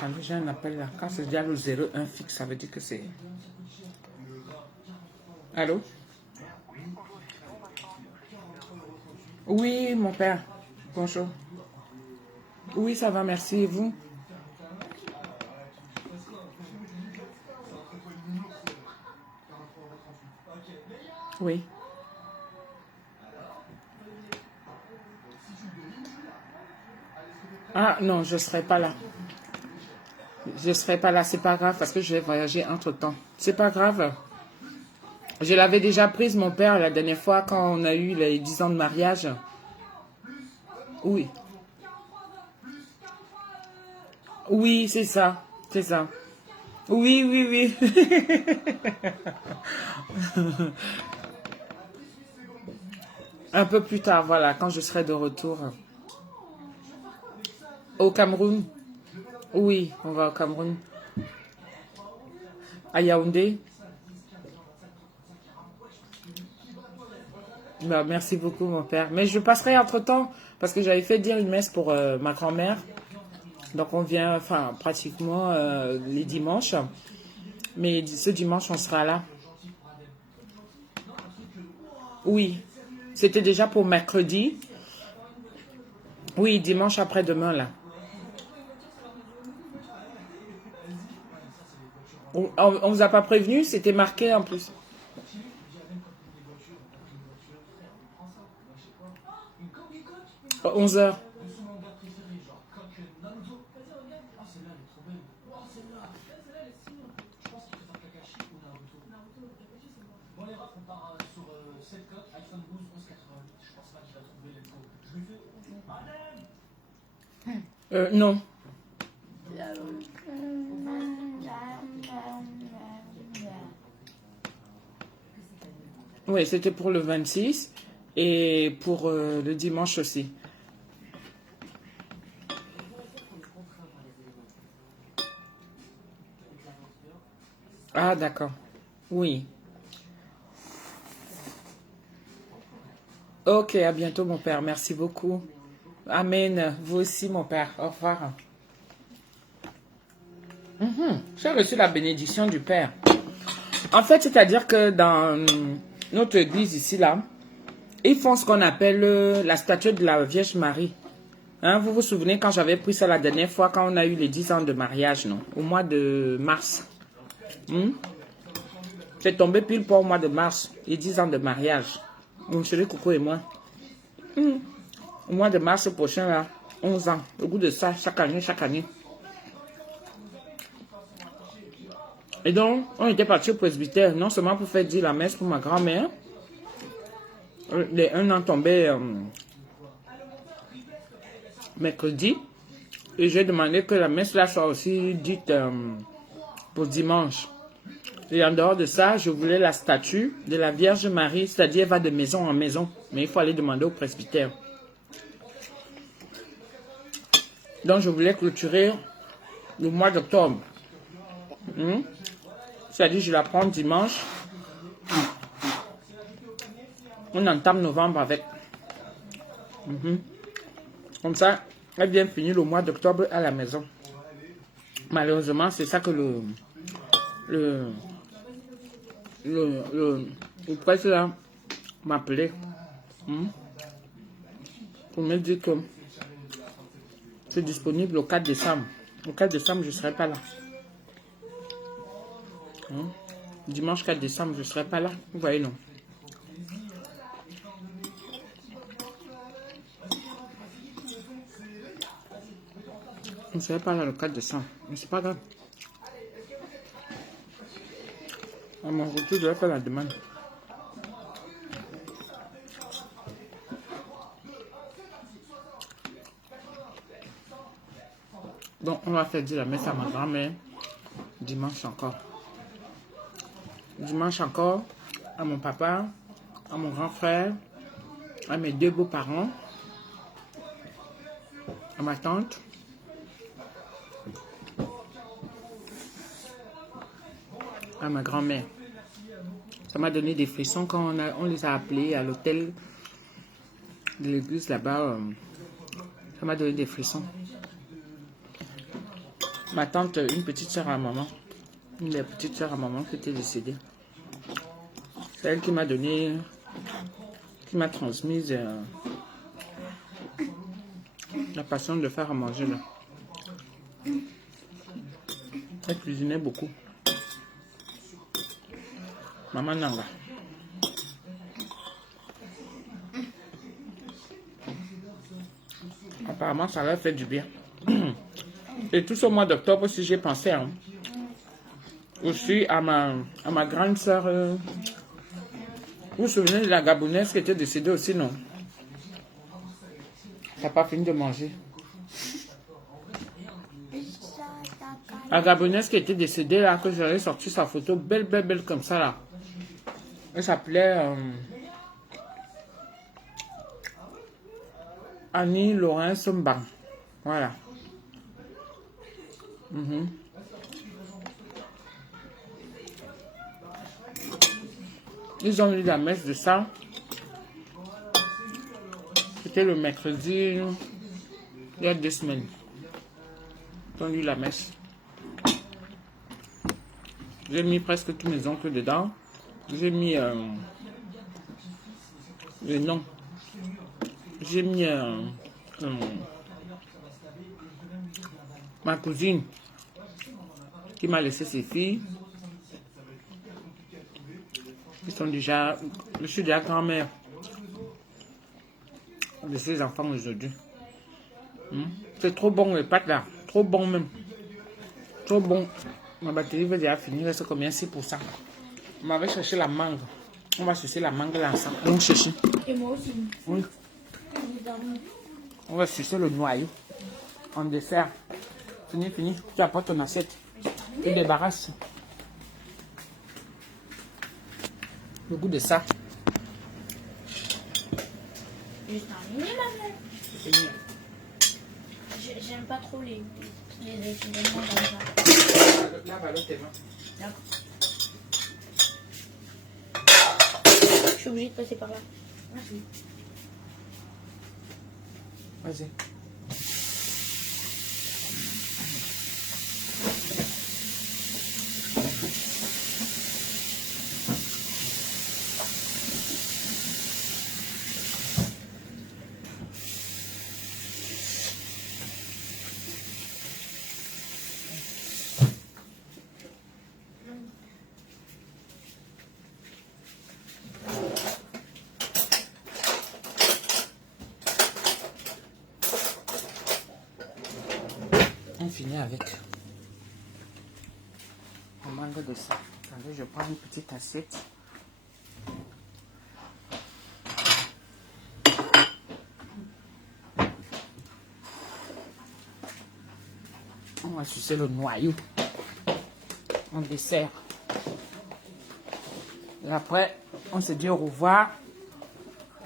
Quand j'ai un appel là, quand c'est déjà le 01 fixe, ça veut dire que c'est... Allô? Oui, mon père. Bonjour. Oui, ça va, merci. Et vous? Oui. Ah non, je ne serai pas là. Je ne serai pas là, c'est pas grave parce que je vais voyager entre-temps. C'est pas grave. Je l'avais déjà prise, mon père, la dernière fois quand on a eu les 10 ans de mariage. Oui. Oui, c'est ça. C'est ça. Oui, oui, oui. Un peu plus tard, voilà, quand je serai de retour. Au Cameroun. Oui, on va au Cameroun. À Yaoundé. Bah, merci beaucoup, mon père. Mais je passerai entre-temps, parce que j'avais fait dire une messe pour ma grand-mère. Donc, on vient, enfin, pratiquement les dimanches. Mais ce dimanche, on sera là. Oui. C'était déjà pour mercredi. Oui, dimanche après-demain, là. On vous a pas prévenu? C'était marqué en plus. 11h. Non. Oui, c'était pour le 26 et pour le dimanche aussi. Ah, d'accord. Oui. Ok, à bientôt, mon père. Merci beaucoup. Amen. Vous aussi, mon père. Au revoir. J'ai reçu la bénédiction du Père. En fait, c'est-à-dire que dans notre église ici, là, ils font ce qu'on appelle la statue de la Vierge Marie. Hein, vous vous souvenez quand j'avais pris ça la dernière fois, quand on a eu les 10 ans de mariage, non? Au mois de mars. C'est tombé pile pour au mois de mars, les 10 ans de mariage. Mon chéri Coco et moi. Au mois de mars prochain, là, 11 ans. Au bout de ça, chaque année, chaque année. Et donc, on était parti au presbytère, non seulement pour faire dire la messe pour ma grand-mère. Les 1 an tombé mercredi. Et j'ai demandé que la messe là soit aussi dite pour dimanche. Et en dehors de ça, je voulais la statue de la Vierge Marie, c'est-à-dire elle va de maison en maison. Mais il faut aller demander au presbytère. Donc je voulais clôturer le mois d'octobre. C'est-à-dire je la prends dimanche. On entame novembre avec. Comme ça, elle vient finir le mois d'octobre à la maison. Malheureusement, c'est ça que le prêtre là m'a appelé pour me dire que c'est disponible au 4 décembre. Au 4 décembre, je ne serai pas là. Dimanche 4 décembre, je ne serai pas là. Vous voyez, non? Je ne serai pas là le 4 décembre. Mais c'est pas grave. À mon retour, je vais faire la demande. Donc, on va faire dire la messe à ma grand-mère dimanche encore. Dimanche encore, à mon papa, à mon grand frère, à mes 2 beaux-parents, à ma tante, à ma grand-mère. Ça m'a donné des frissons quand on les a appelés à l'hôtel de l'église là-bas. Ça m'a donné des frissons. Ma tante, une petite soeur à maman, une des petites soeurs à maman qui était décédée. C'est elle qui m'a donné, qui m'a transmise la passion de faire à manger là. Elle cuisinait beaucoup. Maman Nanga. Apparemment, ça leur fait du bien. Et tout ce mois d'octobre aussi, j'ai pensé aussi à ma grande soeur. Vous vous souvenez de la Gabonaise qui était décédée aussi, non? Elle n'a pas fini de manger. La Gabonaise qui était décédée là, que j'avais sorti sa photo belle, belle, belle comme ça là. Elle s'appelait Annie Laurence Mbang. Voilà. Ils ont eu la messe de ça. C'était le mercredi, il y a 2 semaines. Ils ont eu la messe. J'ai mis presque tous mes oncles dedans. J'ai mis le nom. J'ai mis ma cousine qui m'a laissé ses filles. Ils sont déjà... Je suis déjà grand-mère de ses enfants aujourd'hui. C'est trop bon les pâtes là. Trop bon même. Trop bon. Ma batterie va déjà finir. Il reste combien? 6%. On m'avait cherché la mangue. On va chercher la mangue là ensemble. On cherche. Et moi aussi. Oui. On va chercher le noyau. En dessert. Fini, fini. Tu apportes ton assiette. Tu débarrasses. Le goût de ça. Juste terminé, maman. C'est mieux. J'aime pas trop les événements comme ça. Lave alors tes mains. D'accord. Je suis obligée de passer par là. Merci. Vas-y. On finit avec le mangue de ça. Attendez, je prends une petite assiette. On va sucer le noyau en dessert. Et après, on se dit au revoir.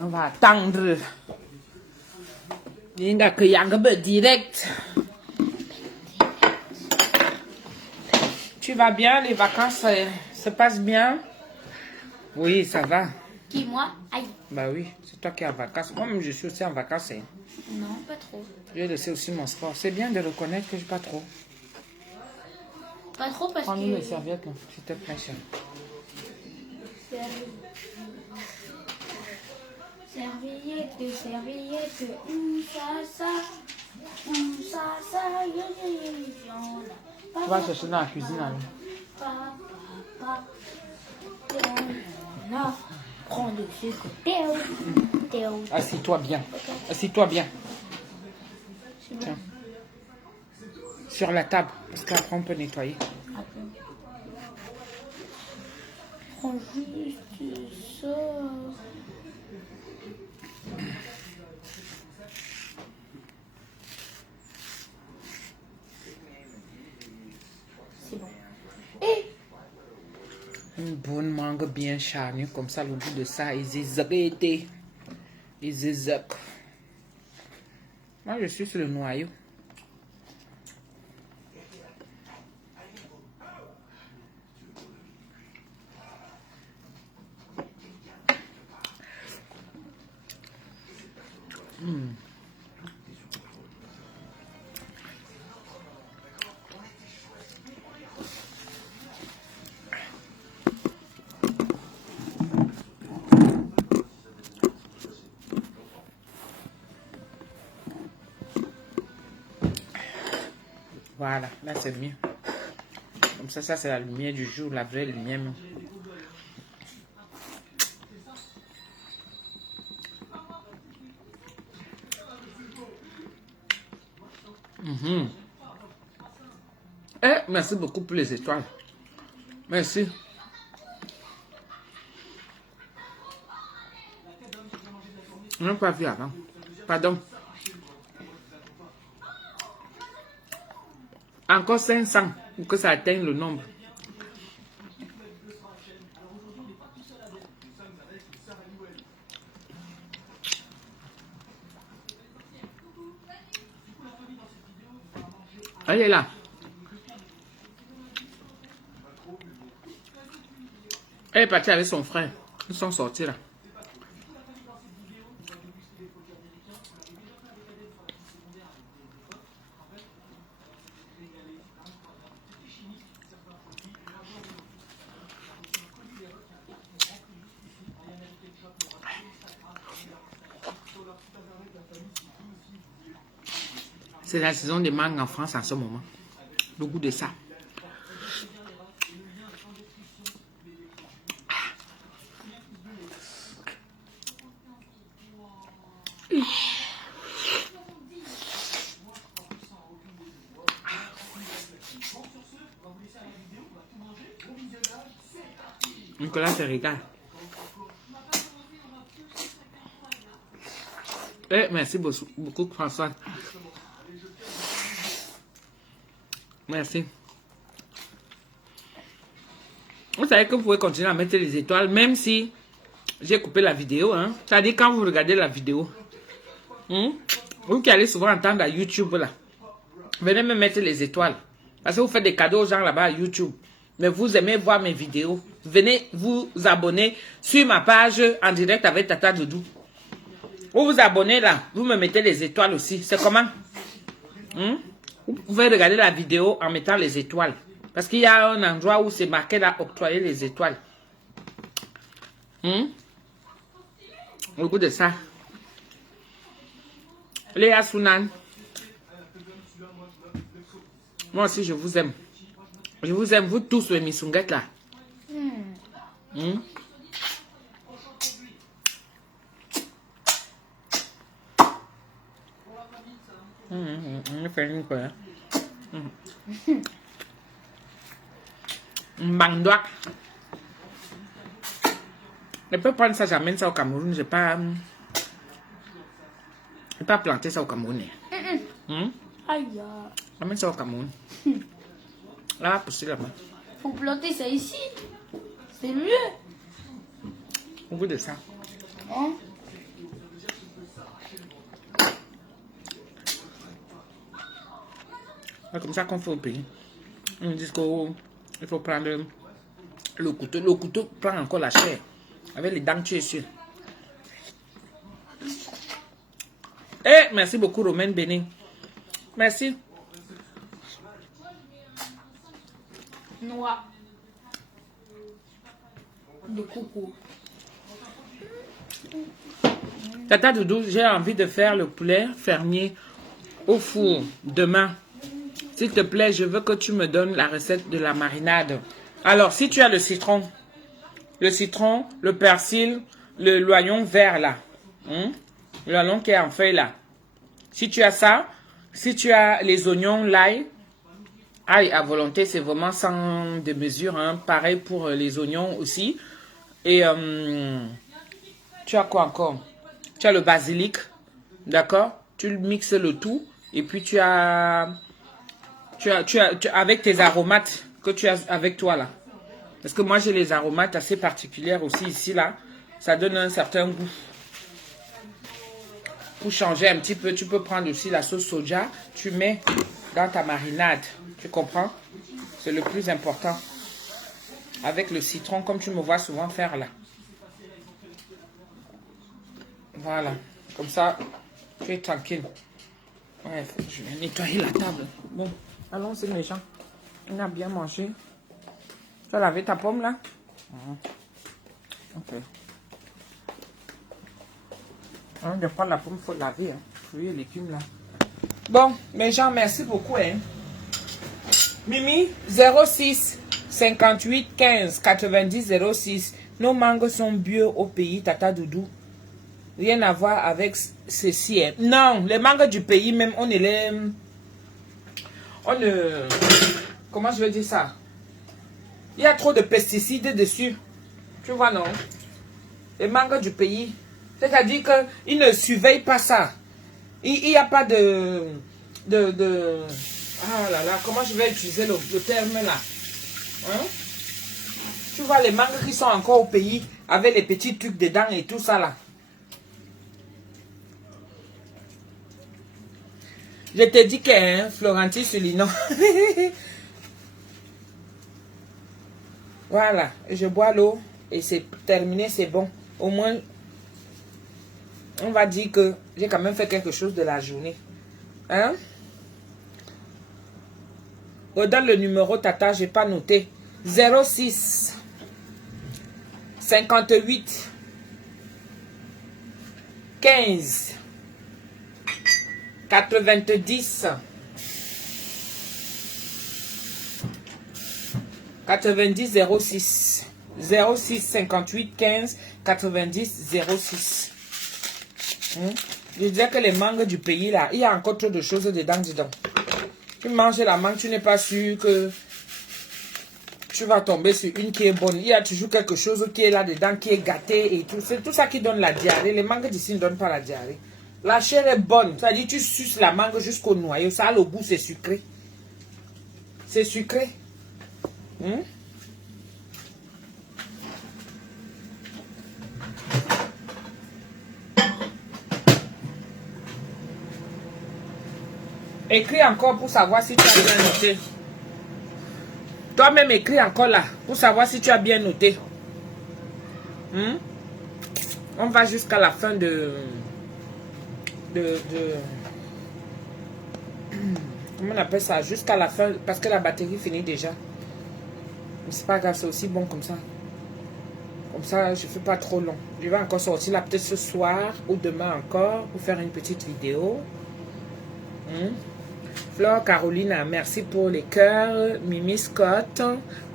On va attendre. Linda que Yangbe direct. Tu vas bien? Les vacances se passent bien? Oui, ça va. Qui, moi? Aïe. Bah oui, c'est toi qui es en vacances. Moi-même, je suis aussi en vacances. Hein. Non, pas trop. J'ai laissé aussi mon sport. C'est bien de reconnaître que je ne pas trop. Pas trop parce Prends-nous que... les serviettes, non, s'il te plaît, chérie. Serviette, où ça, Tu vas chercher dans la cuisine, alors. Non, prends de ce côté. Assis-toi bien. Assis-toi bien. Tiens. Sur la table, parce qu'après on peut nettoyer. Prends juste ça. C'est bon. Et Une bonne mangue bien charnue, comme ça, le bout de ça, ils zézabété. Ils zézap. Moi, je suis sur le noyau. Voilà, là c'est mieux. Comme ça c'est la lumière du jour, la vraie lumière. Merci beaucoup pour les étoiles. Merci. On n'a pas vu avant. Pardon. Encore 500 pour que ça atteigne le nombre. Elle est là. Elle est partie avec son frère. Ils sont sortis là. C'est la saison des mangues en France en ce moment. Le goût de ça. Nicolas se régale. Merci beaucoup, François. Merci. Vous savez que vous pouvez continuer à mettre les étoiles, même si j'ai coupé la vidéo. Hein. C'est-à-dire quand vous regardez la vidéo, Vous qui allez souvent entendre à YouTube là, venez me mettre les étoiles. Parce que vous faites des cadeaux aux gens là-bas à YouTube. Mais vous aimez voir mes vidéos. Venez vous abonner sur ma page en direct avec Tata Doudou. Vous vous abonnez là, vous me mettez les étoiles aussi. C'est comment? Vous pouvez regarder la vidéo en mettant les étoiles. Parce qu'il y a un endroit où c'est marqué là, octroyer les étoiles. Au goût de ça. Léa Sounan. Moi aussi, je vous aime. Je vous aime, vous tous, les missunguettes là. Mbangdoak. Je peux prendre ça, j'amène ça au Cameroun. Je n'ai pas planté ça au Cameroun. Aïe. J'amène ça au Cameroun. Là, pousser là-bas. Faut planter ça ici. C'est mieux. Au goût de ça. Hein? C'est comme ça qu'on fait au pays. On dit qu'il faut prendre le couteau. Le couteau prend encore la chair. Avec les dents, tu es sûr. Eh, merci beaucoup, Romaine Bénin. Merci. Noix de coco. Tata Doudou, j'ai envie de faire le poulet fermier au four demain. S'il te plaît, je veux que tu me donnes la recette de la marinade. Alors, si tu as le citron, le persil, l'oignon vert là, l'oignon qui est en feuille là. Si tu as ça, si tu as les oignons, l'ail, ail à volonté, c'est vraiment sans de mesure. Pareil pour les oignons aussi. Et tu as quoi encore? Tu as le basilic, d'accord? Tu mixes le tout. Et puis tu as avec tes aromates que tu as avec toi là. Parce que moi j'ai les aromates assez particulières aussi ici là. Ça donne un certain goût. Pour changer un petit peu, tu peux prendre aussi la sauce soja. Tu mets dans ta marinade. Tu comprends? C'est le plus important. Avec le citron comme tu me vois souvent faire là. Voilà. Comme ça, tu es tranquille. Ouais, je vais nettoyer la table. Bon, allons-y les gens. On a bien mangé. Tu as lavé ta pomme là? Ok. Avant de prendre la pomme, il faut laver. Fruits et légumes là. Bon, mes gens, merci beaucoup. Mimi, 06 58 15 90 06. Nos mangues sont bio au pays, Tata Doudou. Rien à voir avec ceci. Non, les mangues du pays même, on ne... Comment je veux dire ça? Il y a trop de pesticides dessus. Tu vois, non? Les mangues du pays. C'est-à-dire qu'ils ne surveillent pas ça. Il n'y a pas de... Ah là là, comment je vais utiliser le terme là? Tu vois les mangues qui sont encore au pays avec les petits trucs dedans et tout ça là. Je te dis que Florentine Soulinon. Voilà, je bois l'eau et c'est terminé, c'est bon. Au moins, on va dire que j'ai quand même fait quelque chose de la journée. Redonne le numéro, Tata, j'ai pas noté. 06 58 15 90 90 06 06 58 15 90 06. Je disais que les mangues du pays là, il y a encore trop de choses dedans. Tu manges la mangue, tu n'es pas sûr que tu vas tomber sur une qui est bonne. Il y a toujours quelque chose qui est là dedans, qui est gâté et tout. C'est tout ça qui donne la diarrhée. Les mangues d'ici ne donnent pas la diarrhée. La chair est bonne. C'est-à-dire tu suces la mangue jusqu'au noyau. Ça a le goût, c'est sucré. C'est sucré. Écris encore pour savoir si tu as bien noté. Toi-même écris encore là pour savoir si tu as bien noté. On va jusqu'à la fin de comment on appelle ça? Jusqu'à la fin parce que la batterie finit déjà. Mais c'est pas grave, c'est aussi bon comme ça. Comme ça, je fais pas trop long. Je vais encore sortir là peut-être ce soir ou demain encore pour faire une petite vidéo. Flore Carolina, merci pour les cœurs. Mimi Scott,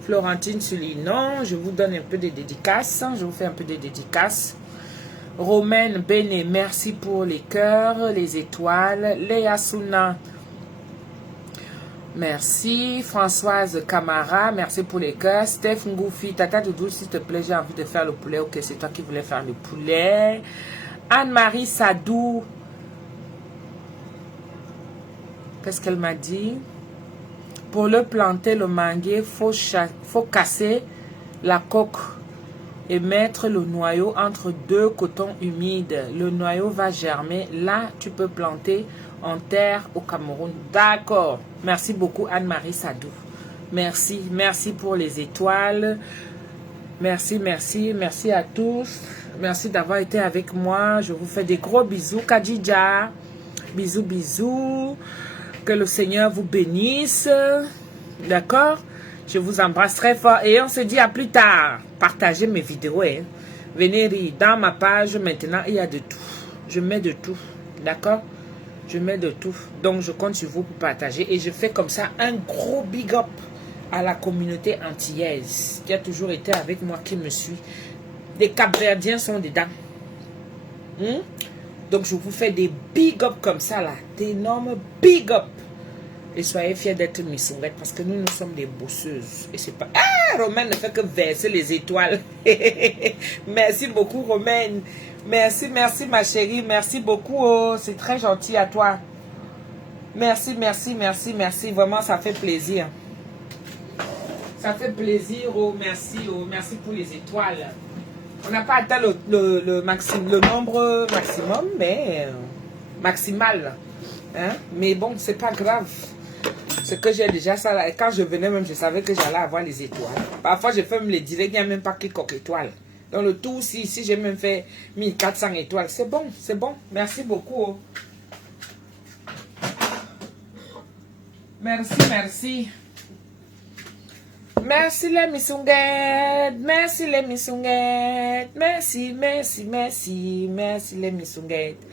Florentine Sulinon, je vous donne un peu de dédicaces. Je vous fais un peu de dédicaces. Romaine Béné, merci pour les cœurs, les étoiles. Léa Souna, merci. Françoise Camara, merci pour les cœurs. Steph Ngoufi, Tata Doudou, s'il te plaît, j'ai envie de faire le poulet. Ok, c'est toi qui voulais faire le poulet. Anne-Marie Sadou, qu'est-ce qu'elle m'a dit? Pour le planter, le manguier, faut casser la coque et mettre le noyau entre deux cotons humides. Le noyau va germer. Là, tu peux planter en terre au Cameroun. D'accord. Merci beaucoup Anne-Marie Sadou. Merci. Merci pour les étoiles. Merci, merci. Merci à tous. Merci d'avoir été avec moi. Je vous fais des gros bisous. Kadija. Bisous, bisous. Que le Seigneur vous bénisse. D'accord? Je vous embrasse très fort. Et on se dit à plus tard. Partagez mes vidéos. Hein. Venez rire. Dans ma page, maintenant, il y a de tout. Je mets de tout. D'accord? Je mets de tout. Donc, je compte sur vous pour partager. Et je fais comme ça un gros big up à la communauté antillaise qui a toujours été avec moi, qui me suit. Les Cap-Verdiens sont dedans. Donc, je vous fais des big up comme ça, là. D'énormes big up. Et soyez fiers d'être Missourette parce que nous sommes des bosseuses. Et c'est pas... Ah, Romaine ne fait que verser les étoiles. Merci beaucoup, Romaine. Merci, merci, ma chérie. Merci beaucoup. Oh, c'est très gentil à toi. Merci, merci, merci, merci. Vraiment, ça fait plaisir. Ça fait plaisir. Oh, merci. Oh, merci pour les étoiles. On n'a pas atteint le nombre maximum, mais maximal. Hein? Mais bon, c'est pas grave. C'est que j'ai déjà ça là. Et quand je venais même, je savais que j'allais avoir les étoiles. Parfois, je fais même les directs, il n'y a même pas que coque étoile. Dans le tout, si j'ai même fait 1400 étoiles, c'est bon, c'est bon. Merci beaucoup. Oh. Merci, merci. Merci les missunguettes. Merci les missunguettes. Merci, merci, merci. Merci les missunguettes.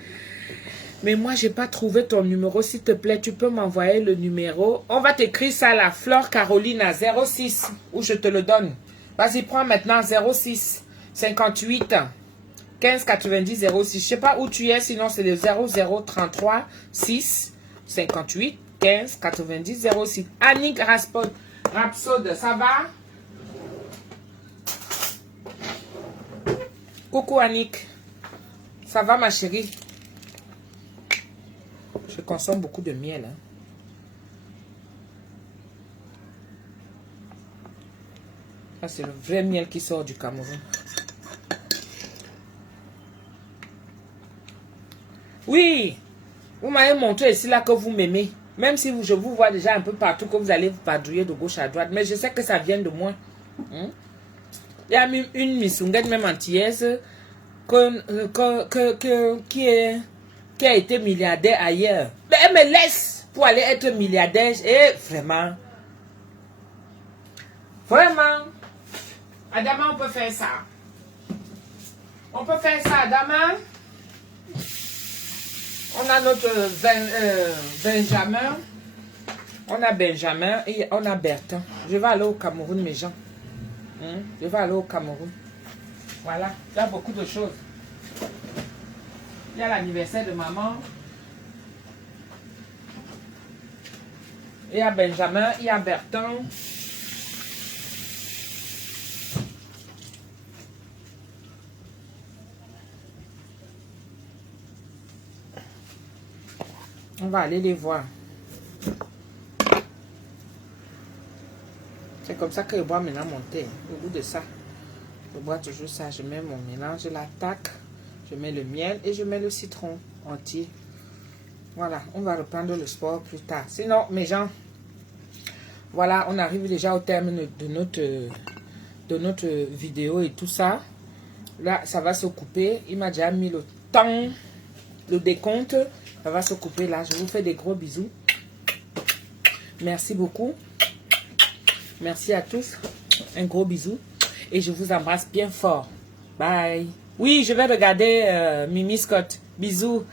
Mais moi, j'ai pas trouvé ton numéro. S'il te plaît, tu peux m'envoyer le numéro. On va t'écrire ça à la Flore Carolina 06. Où je te le donne. Vas-y, prends maintenant 06 58 15 90 06. Je sais pas où tu es, sinon c'est le 0033 6 58 15 90 06. Annick Rapsode, ça va? Coucou Annick. Ça va ma chérie? Je consomme beaucoup de miel. Hein. Ça, c'est le vrai miel qui sort du Cameroun. Oui, vous m'avez montré ici là que vous m'aimez. Même si je vous vois déjà un peu partout, que vous allez vous padrouiller de gauche à droite. Mais je sais que ça vient de moi. Il y a même une missunguette, même antillaise, qui a été milliardaire ailleurs. Mais elle me laisse pour aller être milliardaire. Et vraiment. Vraiment. Adama, on peut faire ça. On peut faire ça, Adama. On a notre Benjamin. On a Benjamin et on a Bertin. Je vais aller au Cameroun, mes gens. Je vais aller au Cameroun. Voilà. Il y a beaucoup de choses. Il y a l'anniversaire de maman. Il y a Benjamin, il y a Bertin. On va aller les voir. C'est comme ça que je bois maintenant mon thé. Au bout de ça, je bois toujours ça. Je mets mon mélange, je l'attaque. Je mets le miel et je mets le citron entier. Voilà, on va reprendre le sport plus tard. Sinon, mes gens, voilà, on arrive déjà au terme de notre vidéo et tout ça. Là, ça va se couper. Il m'a déjà mis le temps, le décompte. Ça va se couper là. Je vous fais des gros bisous. Merci beaucoup. Merci à tous. Un gros bisou. Et je vous embrasse bien fort. Bye. Oui, je vais regarder Mimi Scott. Bisous.